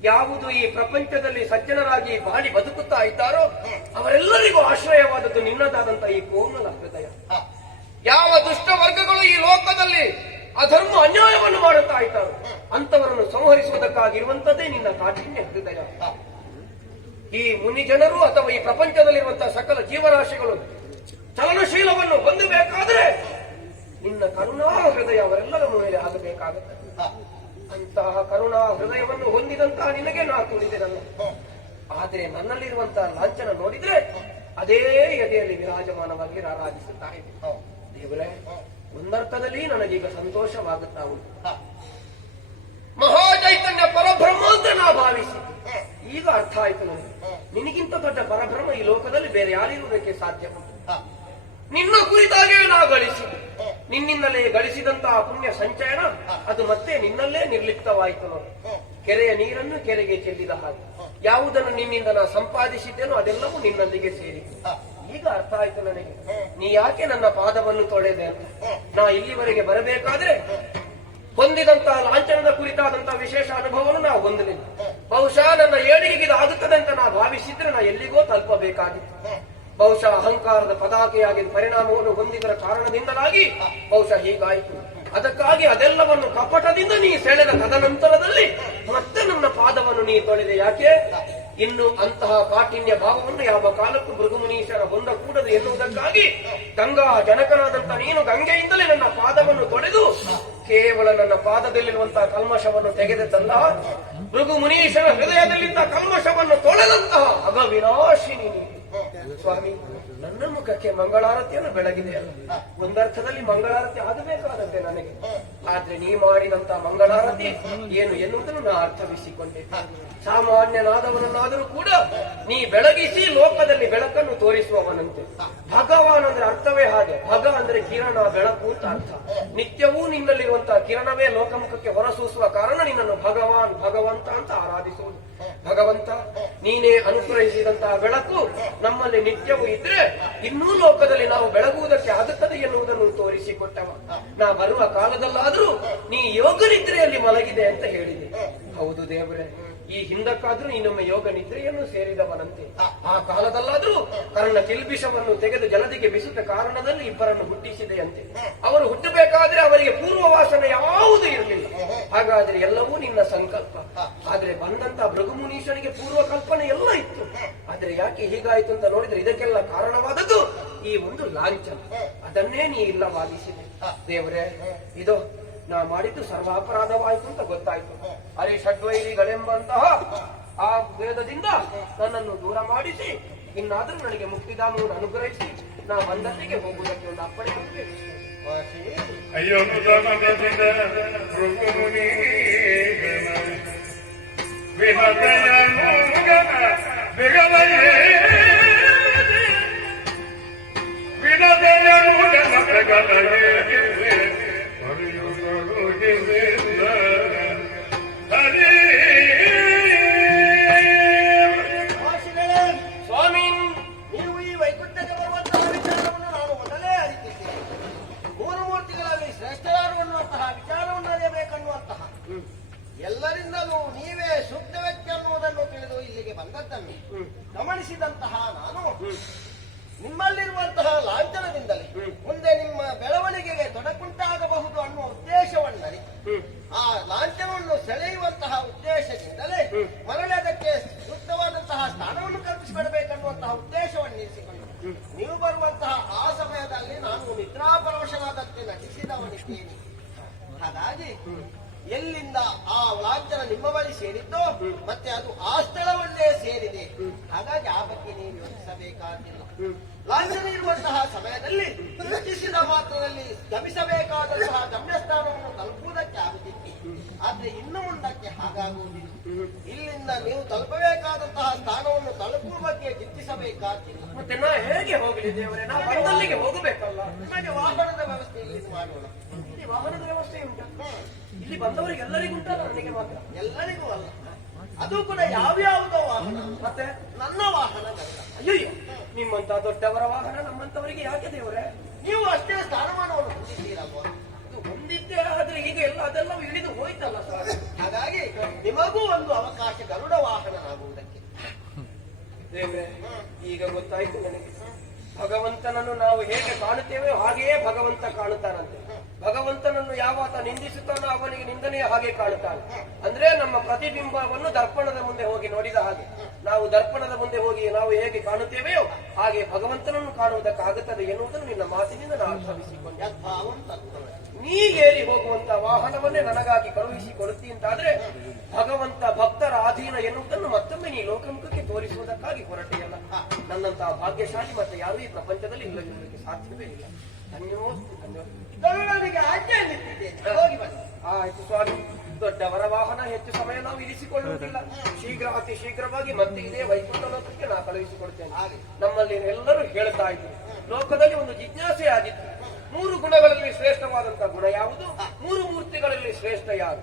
ಯಾವುದು ಈ ಪ್ರಪಂಚದಲ್ಲಿ ಸಜ್ಜನರಾಗಿ ಬಾಳಿ ಬದುಕುತ್ತಾ ಇದ್ದಾರೋ ಅವರೆಲ್ಲರಿಗೂ ಆಶ್ರಯವಾದದ್ದು ನಿನ್ನದಾದಂತ ಈ ಕೋಮಲ ಹೃದಯ. ಯಾವ ದುಷ್ಟ ವರ್ಗಗಳು ಈ ಲೋಕದಲ್ಲಿ ಅಧರ್ಮ ಅನ್ಯಾಯವನ್ನು ಮಾಡುತ್ತಾ ಇದ್ದಾರೋ ಅಂತವರನ್ನು ಸಂಹರಿಸುವುದಕ್ಕಾಗಿರುವಂತದ್ದೇ ನಿನ್ನ ಕಾಠಿಣ್ಯ ಹೃದಯ. ಈ ಮುನಿ ಜನರು ಅಥವಾ ಈ ಪ್ರಪಂಚದಲ್ಲಿರುವಂತಹ ಸಕಲ ಜೀವರಾಶಿಗಳು ಚಲನಶೀಲವನ್ನು ಹೊಂದಬೇಕಾದ್ರೆ ನಿನ್ನ ಕರುಣಾ ಹೃದಯ ಅವರೆಲ್ಲರ ಮೇಲೆ ಆಗಬೇಕಾಗುತ್ತದೆ. ಅಂತಹ ಕರುಣಾ ಹೃದಯವನ್ನು ಹೊಂದಿದಂತಹ ನಿನಗೆ ನಾ ತುಳಿದಿರಲ್ಲ. ಆದರೆ ನನ್ನಲ್ಲಿರುವಂತಹ ಲಾಂಛನ ನೋಡಿದ್ರೆ ಅದೇ ಎದೆಯಲ್ಲಿ ವಿರಾಜಮಾನವಾಗಿ ಆರಾಧಿಸುತ್ತಾ ಇದೆ. ದೇವರೇ, ಒಂದರ್ಥದಲ್ಲಿ ನನಗೀಗ ಸಂತೋಷವಾಗುತ್ತಾ ಉಂಟು. ಮಹಾಚೈತನ್ಯ ಪರಬ್ರಹ್ಮ ಅಂತ ನಾ ಭಾವಿಸಿ ಈಗ ಅರ್ಥ ಆಯ್ತು ನನಗೆ. ನಿನಗಿಂತ ದೊಡ್ಡ ಪರಬ್ರಹ್ಮ ಈ ಲೋಕದಲ್ಲಿ ಬೇರೆ ಯಾರಿರುವುದಕ್ಕೆ ಸಾಧ್ಯ ಉಂಟು. ನಿನ್ನ ಕುರಿತಾಗೇ ನಾ ಗಳಿಸಿ ನಿನ್ನಿಂದಲೇ ಗಳಿಸಿದಂತಹ ಪುಣ್ಯ ಸಂಚಯನ ಅದು ಮತ್ತೆ ನಿನ್ನಲ್ಲೇ ನಿರ್ಲಿಪ್ತವಾಯಿತು ನೋಡಿ. ಕೆರೆಯ ನೀರನ್ನು ಕೆರೆಗೆ ಚೆಲ್ಲಿದ ಹಾಗೆ ಯಾವುದನ್ನು ನಿನ್ನಿಂದ ನಾ ಸಂಪಾದಿಸಿದ್ದೇನೋ ಅದೆಲ್ಲವೂ ನಿನ್ನಲ್ಲಿಗೆ ಸೇರಿತು. ಈಗ ಅರ್ಥ ಆಯ್ತು ನನಗೆ ನೀ ಯಾಕೆ ನನ್ನ ಪಾದವನ್ನು ತೊಳೆದೆ ಅಂತ. ನಾ ಇಲ್ಲಿವರೆಗೆ ಬರಬೇಕಾದ್ರೆ ಹೊಂದಿದಂತಹ ಲಾಂಛನದ ಕುರಿತಾದಂತಹ ವಿಶೇಷ ಅನುಭವವನ್ನು ನಾವು ಹೊಂದಲಿಲ್ಲ. ಬಹುಶಃ ನನ್ನ ಏಳಿಗೆಗೆ ಇದು ಆಗುತ್ತದೆ ಅಂತ ನಾ ಭಾವಿಸಿದ್ರೆ ನಾ ಎಲ್ಲಿಗೋ ತಲುಪಬೇಕಾಗಿತ್ತು. ಬಹುಶಃ ಅಹಂಕಾರದ ಪದಾಕೆಯಾಗಿ ಪರಿಣಾಮವನ್ನು ಹೊಂದಿದರ ಕಾರಣದಿಂದಲಾಗಿ ಬಹುಶಃ ಹೀಗಾಯಿತು. ಅದಕ್ಕಾಗಿ ಅದೆಲ್ಲವನ್ನು ಕಪಟದಿಂದ ನೀ ಸೆಳೆದ ತದನಂತರದಲ್ಲಿ ಮತ್ತೆ ನನ್ನ ಪಾದವನ್ನು ನೀ ತೊಳೆದೆ ಯಾಕೆ? ಇನ್ನು ಅಂತಹ ಕಾಠಿಣ್ಯ ಭಾವವನ್ನು ಯಾವ ಕಾಲಕ್ಕೂ ಭೃಗುಮುನೀಶ್ವರ ಹೊಂದಕೂಡದು ಎನ್ನುವುದಕ್ಕಾಗಿ ಗಂಗಾ ಜನಕನಾದಂತ ನೀನು ಗಂಗೆಯಿಂದಲೇ ನನ್ನ ಪಾದವನ್ನು ತೊಳೆದು ಕೇವಲ ನನ್ನ ಪಾದದಲ್ಲಿರುವಂತಹ ಕಲ್ಮಶವನ್ನು ತೆಗೆದಲ್ಲ, ಭೃಗು ಮುನೀಶ್ವರ ಹೃದಯದಲ್ಲಿದ್ದ ಕಲ್ಮಶವನ್ನು ತೊಳೆದಂತಹ ಅಗವಿನಾಶಿನಿ ನೀನು. ಸ್ವಾಮಿ, ನನ್ನ ಮುಖಕ್ಕೆ ಮಂಗಳಾರತಿಯನ್ನು ಬೆಳಗಿದೆಯಲ್ಲ, ಒಂದರ್ಥದಲ್ಲಿ ಮಂಗಳಾರತಿ ಆಗಬೇಕಾದಂತೆ ನನಗೆ. ಆದ್ರೆ ನೀ ಮಾಡಿದಂತ ಮಂಗಳಾರತಿ ಏನು ಎನ್ನುವುದನ್ನು ನಾ ಅರ್ಥವಿಸಿಕೊಂಡೆ. ಸಾಮಾನ್ಯನಾದವನನ್ನಾದರೂ ಕೂಡ ನೀ ಬೆಳಗಿಸಿ ಲೋಕದಲ್ಲಿ ಬೆಳಕನ್ನು ತೋರಿಸುವವನಂತೆ. ಭಗವಾನ್ ಅಂದ್ರೆ ಅರ್ಥವೇ ಹಾಗೆ. ಭಗ ಅಂದ್ರೆ ಕಿರಣ, ಬೆಳಕು ಅಂತ ಅರ್ಥ. ನಿತ್ಯವೂ ನಿನ್ನಲ್ಲಿರುವಂತಹ ಕಿರಣವೇ ಲೋಕಮುಖಕ್ಕೆ ಹೊರಸೂಸುವ ಕಾರಣ ನಿನ್ನನ್ನು ಭಗವಾನ್ ಭಗವಂತ ಅಂತ ಆರಾಧಿಸುವುದು. ಭಗವಂತ, ನೀನೇ ಅನುಗ್ರಹಿಸಿದಂತಹ ಬೆಳಕು ನಮ್ಮಲ್ಲಿ ನಿತ್ಯವೂ ಇದ್ರೆ ಇನ್ನೂ ಲೋಕದಲ್ಲಿ ನಾವು ಬೆಳಗುವುದಕ್ಕೆ ಆಗುತ್ತದೆ ಎನ್ನುವುದನ್ನು ತೋರಿಸಿಕೊಟ್ಟವ. ನಾ ಬರುವ ಕಾಲದಲ್ಲಾದ್ರೂ ನೀ ಯೋಗ ನಿದ್ರೆಯಲ್ಲಿ ಮಲಗಿದೆ ಅಂತ ಹೇಳಿದೆ. ಹೌದು ದೇವರೇ, ಈ ಹಿಂದಕ್ಕಾದ್ರೂ ಇನ್ನೊಮ್ಮೆ ಯೋಗ ನಿದ್ರೆಯನ್ನು ಸೇರಿದವನಂತೆ. ಆ ಕಾಲದಲ್ಲಾದ್ರೂ ಕರ್ಣ ಕಿಲ್ಬಿಷವನ್ನು ತೆಗೆದು ಜಲದಿಗೆ ಬಿಸುತ್ತ ಕಾರಣದಲ್ಲಿ ಇಬ್ಬರನ್ನು ಹುಟ್ಟಿಸಿದೆಯಂತೆ. ಅವರು ಹುಟ್ಟಬೇಕಾದ್ರೆ ಅವರಿಗೆ ಪೂರ್ವ ವಾಸನೆ ಯಾವುದೂ ಇರಲಿಲ್ಲ. ಹಾಗಾದ್ರೆ ಎಲ್ಲವೂ ನಿನ್ನ ಸಂಕಲ್ಪ. ಆದ್ರೆ ಬಂದಂತ ಭೃಗುಮುನೀಶ್ವರಿಗೆ ಪೂರ್ವ ಕಲ್ಪನೆ ಎಲ್ಲ ಇತ್ತು. ಆದ್ರೆ ಯಾಕೆ ಹೀಗಾಯ್ತು ಅಂತ ನೋಡಿದ್ರೆ ಇದಕ್ಕೆಲ್ಲ ಕಾರಣವಾದದ್ದು ಈ ಒಂದು ಲಾಂಛನ. ಅದನ್ನೇ ನೀ ಇಲ್ಲವಾಗಿಸಿದೆ. ದೇವರೇ, ಇದು ನಾ ಮಾಡಿದ್ದು ಸರ್ವಾಪರಾಧವಾಯಿತು ಅಂತ ಗೊತ್ತಾಯ್ತು. ಹರಿ ಷಡ್ವೈರಿಗಳೆಂಬಂತಹ ಆ ವೇದದಿಂದ ನನ್ನನ್ನು ದೂರ ಮಾಡಿಸಿ ಇನ್ನಾದ್ರೂ ನನಗೆ ಮುಕ್ತಿಧಾಮವನ್ನು ಅನುಗ್ರಹಿಸಿ ನಾ ಬಂದಲ್ಲಿಗೆ ಹೋಗುವುದಕ್ಕೆ ಒಂದು ಅಪ್ಪಣೆ ಆಗಬೇಕು. ಅಯ್ಯೋ ಮುದಮಗದಿದ ಋತುಮುನಿ ವಿನದಯ ಮೂಗನ ಬೆಗಲಯೇ ವಿನದಯ ಮೂಗನ ಬೆಗಲಯೇ ಸ್ವಾಮಿ, ನೀವು ಈ ವೈಕುಂಠಕ್ಕೆ ಬರುವಂತಹ ವಿಚಾರವನ್ನು ನಾನು ಮೊದಲೇ ಅರಿತಿದ್ದೆ. ಮತ್ತೊಮ್ಮೆ ಗಮನಿಸಿದಂತಹ ನಾನು ನಿಮ್ಮಲ್ಲಿರುವಂತಹ ಲಾಂಛನದಿಂದಲೇ ಮುಂದೆ ನಿಮ್ಮ ಬೆಳವಣಿಗೆಗೆ ತೊಡಕುಂಟಾಗಬಹುದು ಅನ್ನುವ ಉದ್ದೇಶವನ್ನರಿ ಆ ಲಾಂಛನವನ್ನು ಸೆಳೆಯುವಂತಹ ಉದ್ದೇಶದಿಂದಲೇ ಮರಳಿ ಅದಕ್ಕೆ ಸೂಕ್ತವಾದಂತಹ ಸ್ಥಾನವನ್ನು ಕಲ್ಪಿಸಿಕೊಡಬೇಕನ್ನುವಂತಹ ಉದ್ದೇಶವನ್ನು ಇರಿಸಿಕೊಂಡು ನೀವು ಬರುವಂತಹ ಆ ಸಮಯದಲ್ಲಿ ನಾನು ನಿದ್ರಾಪರವಶನಾದಂತೆ ನಟಿಸಿದವನಿದ್ದೇನೆ. ಹಾಗಾಗಿ ಎಲ್ಲಿಂದ ಆ ಲಾಂಛನ ನಿಮ್ಮ ಬಳಿ ಸೇರಿದ್ದೋ ಮತ್ತೆ ಅದು ಆ ಸ್ಥಳವನ್ನೇ ಸೇರಿದೆ. ಹಾಗಾಗಿ ಆ ಬಗ್ಗೆ ನೀವು ಯೋಚಿಸಬೇಕಾಗಿಲ್ಲ. ಲಾಂಛನ ಇರುವಂತಹ ಸಮಯದಲ್ಲಿ ಯೋಚಿಸಿದ ಮಾತ್ರದಲ್ಲಿ ಗಮಿಸಬೇಕಾದಂತಹ ಗಮ್ಯಸ್ಥಾನವನ್ನು ತಲುಪುವುದಕ್ಕೆ ಆಗುತ್ತಿತ್ತು. ಆದ್ರೆ ಇನ್ನು ಮುಂದಕ್ಕೆ ಹಾಗಾಗುವುದಿಲ್ಲ. ಇಲ್ಲಿಂದ ನೀವು ತಲುಪಬೇಕಾದಂತಹ ಸ್ಥಾನವನ್ನು ತಲುಪುವ ಬಗ್ಗೆ ಚಿಂತಿಸಬೇಕಾಗಿಲ್ಲ. ಮತ್ತೆ ನಾ ಹೇಗೆ ಹೋಗಲಿ ದೇವರೇ? ನಾ ಬಂದಲ್ಲಿಗೆ ಹೋಗಬೇಕಲ್ಲ. ನಿಮಗೆ ವಾಹನದ ವ್ಯವಸ್ಥೆ ಇಲ್ಲಿ ಮಾಡೋಣ. ಇಲ್ಲಿ ವಾಹನದ ವ್ಯವಸ್ಥೆ ಉಂಟಾ? ಇಲ್ಲಿ ಬಂದವರಿಗೆ ಎಲ್ಲರಿಗೂ ಉಂಟಲ್ಲ, ನನಗೆ ಮಾತ್ರ? ಎಲ್ಲರಿಗೂ ಅಲ್ಲ, ಅದು ಕೂಡ ಯಾವ್ಯಾವುದೋ ವಾಹನ. ಮತ್ತೆ ನನ್ನ ವಾಹನ ಅಲ್ಲ. ಅಯ್ಯಯ್ಯೋ, ನಿಮ್ಮಂತ ದೊಡ್ಡವರ ವಾಹನ ನಮ್ಮಂತವರಿಗೆ ಯಾಕೆ ದೇವರೇ? ನೀವು ಅಷ್ಟೇ ಸ್ಥಾನಮಾನವನ್ನು ಹೊಂದಿದ್ದೀರಲ್ವ? ಇದು ಹೊಂದಿದ್ದೇ ಆದ್ರೆ ಈಗ ಎಲ್ಲ ಅದೆಲ್ಲ ಇಳಿದು ಹೋಯ್ತಲ್ಲ ಸರ್. ಹಾಗಾಗಿ ನಿಮಗೂ ಒಂದು ಅವಕಾಶ ಗರುಡ ವಾಹನನಾಗುವುದಕ್ಕೆ. ದೇವ್ರೆ, ಈಗ ಗೊತ್ತಾಯ್ತು ನನಗೆ. ಭಗವಂತನನ್ನು ನಾವು ಹೇಗೆ ಕಾಣುತ್ತೇವೆ ಹಾಗೆಯೇ ಭಗವಂತ ಕಾಣುತ್ತಾನಂತೆ. ಭಗವಂತನನ್ನು ಯಾವಾತ ನಿಂದಿಸುತ್ತಾನೋ ಅವನಿಗೆ ನಿಂದನೆಯ ಹಾಗೆ ಕಾಣುತ್ತಾನೆ. ಅಂದ್ರೆ ನಮ್ಮ ಪ್ರತಿಬಿಂಬವನ್ನು ದರ್ಪಣದ ಮುಂದೆ ಹೋಗಿ ನೋಡಿದ ಹಾಗೆ ನಾವು ದರ್ಪಣದ ಮುಂದೆ ಹೋಗಿ ನಾವು ಹೇಗೆ ಕಾಣುತ್ತೇವೆಯೋ ಹಾಗೆ ಭಗವಂತನನ್ನು ಕಾಣುವುದಕ್ಕಾಗುತ್ತದೆ ಎನ್ನುವುದನ್ನು ನಿನ್ನ ಮಾತಿನಿಂದ ನಾನು ಅರ್ಥವಿಸಿಕೊಂಡೆ. ಯದ್ಭಾವಂತ ನೀ ಏರಿ ಹೋಗುವಂತ ವಾಹನವನ್ನೇ ನನಗಾಗಿ ಕಳುಹಿಸಿಕೊಡುತ್ತಿ ಅಂತಾದ್ರೆ ಭಗವಂತ ಭಕ್ತರ ಅಧೀನ ಎನ್ನುವುದನ್ನು ಮತ್ತೊಮ್ಮೆ ನೀ ಲೋಕಮುಖಕ್ಕೆ ತೋರಿಸುವುದಕ್ಕಾಗಿ ಹೊರಟೆಯಲ್ಲ. ನನ್ನಂತಹ ಭಾಗ್ಯಶಾಲಿ ಮತ್ತೆ ಯಾರೂ ಈ ಪ್ರಪಂಚದಲ್ಲಿ ಇಲ್ಲದಿರುವುದಕ್ಕೆ ಸಾಧ್ಯವೇ ಇಲ್ಲ. ಧನ್ಯೋಸ್ತಿ ಧನ್ಯೋಸ್ತಿ. ಗರುಡನಿಗೆ ಆಜ್ಞೆ ನಿಂತಿದ್ದೇನೆ, ಹೋಗಿ ಬನ್ನಿ. ಆಯ್ತು ಸ್ವಾಮಿ. ದೊಡ್ಡವರ ವಾಹನ ಹೆಚ್ಚು ಸಮಯ ನಾವು ಇರಿಸಿಕೊಳ್ಳುವುದಿಲ್ಲ. ಶೀಘ್ರ ಅತಿ ಶೀಘ್ರವಾಗಿ ಮತ್ತೆ ಇದೇ ವೈಕುಂಠ ಲೋಕಕ್ಕೆ ನಾ ಕಳುಹಿಸಿಕೊಡ್ತೇನೆ. ನಮ್ಮಲ್ಲಿ ಎಲ್ಲರೂ ಹೇಳ್ತಾ ಇದ್ರು, ಲೋಕದಲ್ಲಿ ಒಂದು ಜಿಜ್ಞಾಸೆ ಆಗಿತ್ತು. 3 ಗುಣಗಳಲ್ಲಿ ಶ್ರೇಷ್ಠವಾದಂತಹ ಗುಣ ಯಾವುದು? 3 ಮೂರ್ತಿಗಳಲ್ಲಿ ಶ್ರೇಷ್ಠ ಯಾರು?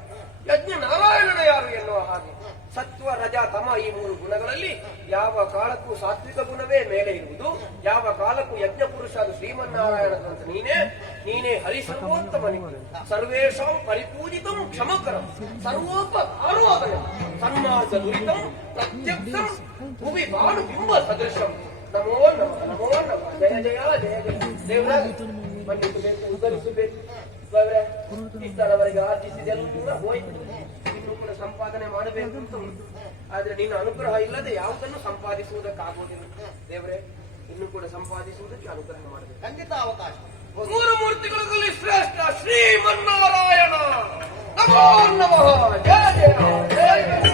ಯಜ್ಞ ನಾರಾಯಣನ ಯಾರು ಎನ್ನುವ ಹಾಗೆ ಸತ್ವ ರಜ ತಮ ಈ 3 ಗುಣಗಳಲ್ಲಿ ಯಾವ ಕಾಲಕ್ಕೂ ಸಾತ್ವಿಕ ಗುಣವೇ ಮೇಲೆ ಇರುವುದು, ಯಾವ ಕಾಲಕ್ಕೂ ಯಜ್ಞ ಪುರುಷ ಅದು ಶ್ರೀಮನ್ನಾರಾಯಣದಂತ ನೀನೇ ಹರಿಸರ್ವೋತ್ತಮನಿಗೆ ಸರ್ವೇಷಾಂ ಪರಿಪೂಜಿತಂ ಕ್ಷಮಕರಂ ಸರ್ವೋಪಕಾರೋದಯ ಸನ್ಮಾರ್ಗ ದುರಿತಂ ಪ್ರತ್ಯಕ್ಷಂ ಭುವಿ ಬಾಣು ಬಿಂಬ ಸದೃಶಂ. ನಮೋ ನಮಃ ನಮೋ ನಮಃ. ಜಯ ಜಯ ಜಯ ಜಯ. ದೇವರಾಗ ಮನ್ನಿಸಬೇಕು, ಉದ್ಧರಿಸಬೇಕು. ಇಷ್ಟರವರೆಗೆ ಆರ್ಜಿಸಿದೆಲ್ಲೂ ಕೂಡ ಹೋಯ್ತು. ಇನ್ನು ಕೂಡ ಸಂಪಾದನೆ ಮಾಡಬೇಕು ಅಂತ ಉಂಟು. ಆದ್ರೆ ನಿನ್ನ ಅನುಗ್ರಹ ಇಲ್ಲದೆ ಯಾವುದನ್ನು ಸಂಪಾದಿಸುವುದಕ್ಕಾಗುವುದಿಲ್ಲ. ದೇವರೇ, ಇನ್ನು ಕೂಡ ಸಂಪಾದಿಸುವುದಕ್ಕೆ ಅನುಗ್ರಹ ಮಾಡಬೇಕು. ಖಂಡಿತ ಅವಕಾಶ. 3 ಮೂರ್ತಿಗಳಲ್ಲಿ ಶ್ರೇಷ್ಠ ಶ್ರೀಮನ್ನಾರಾಯಣ. ನಮೋ ನಮಃ. ಜಯ ಜಯ ಜಯ ಜಯ.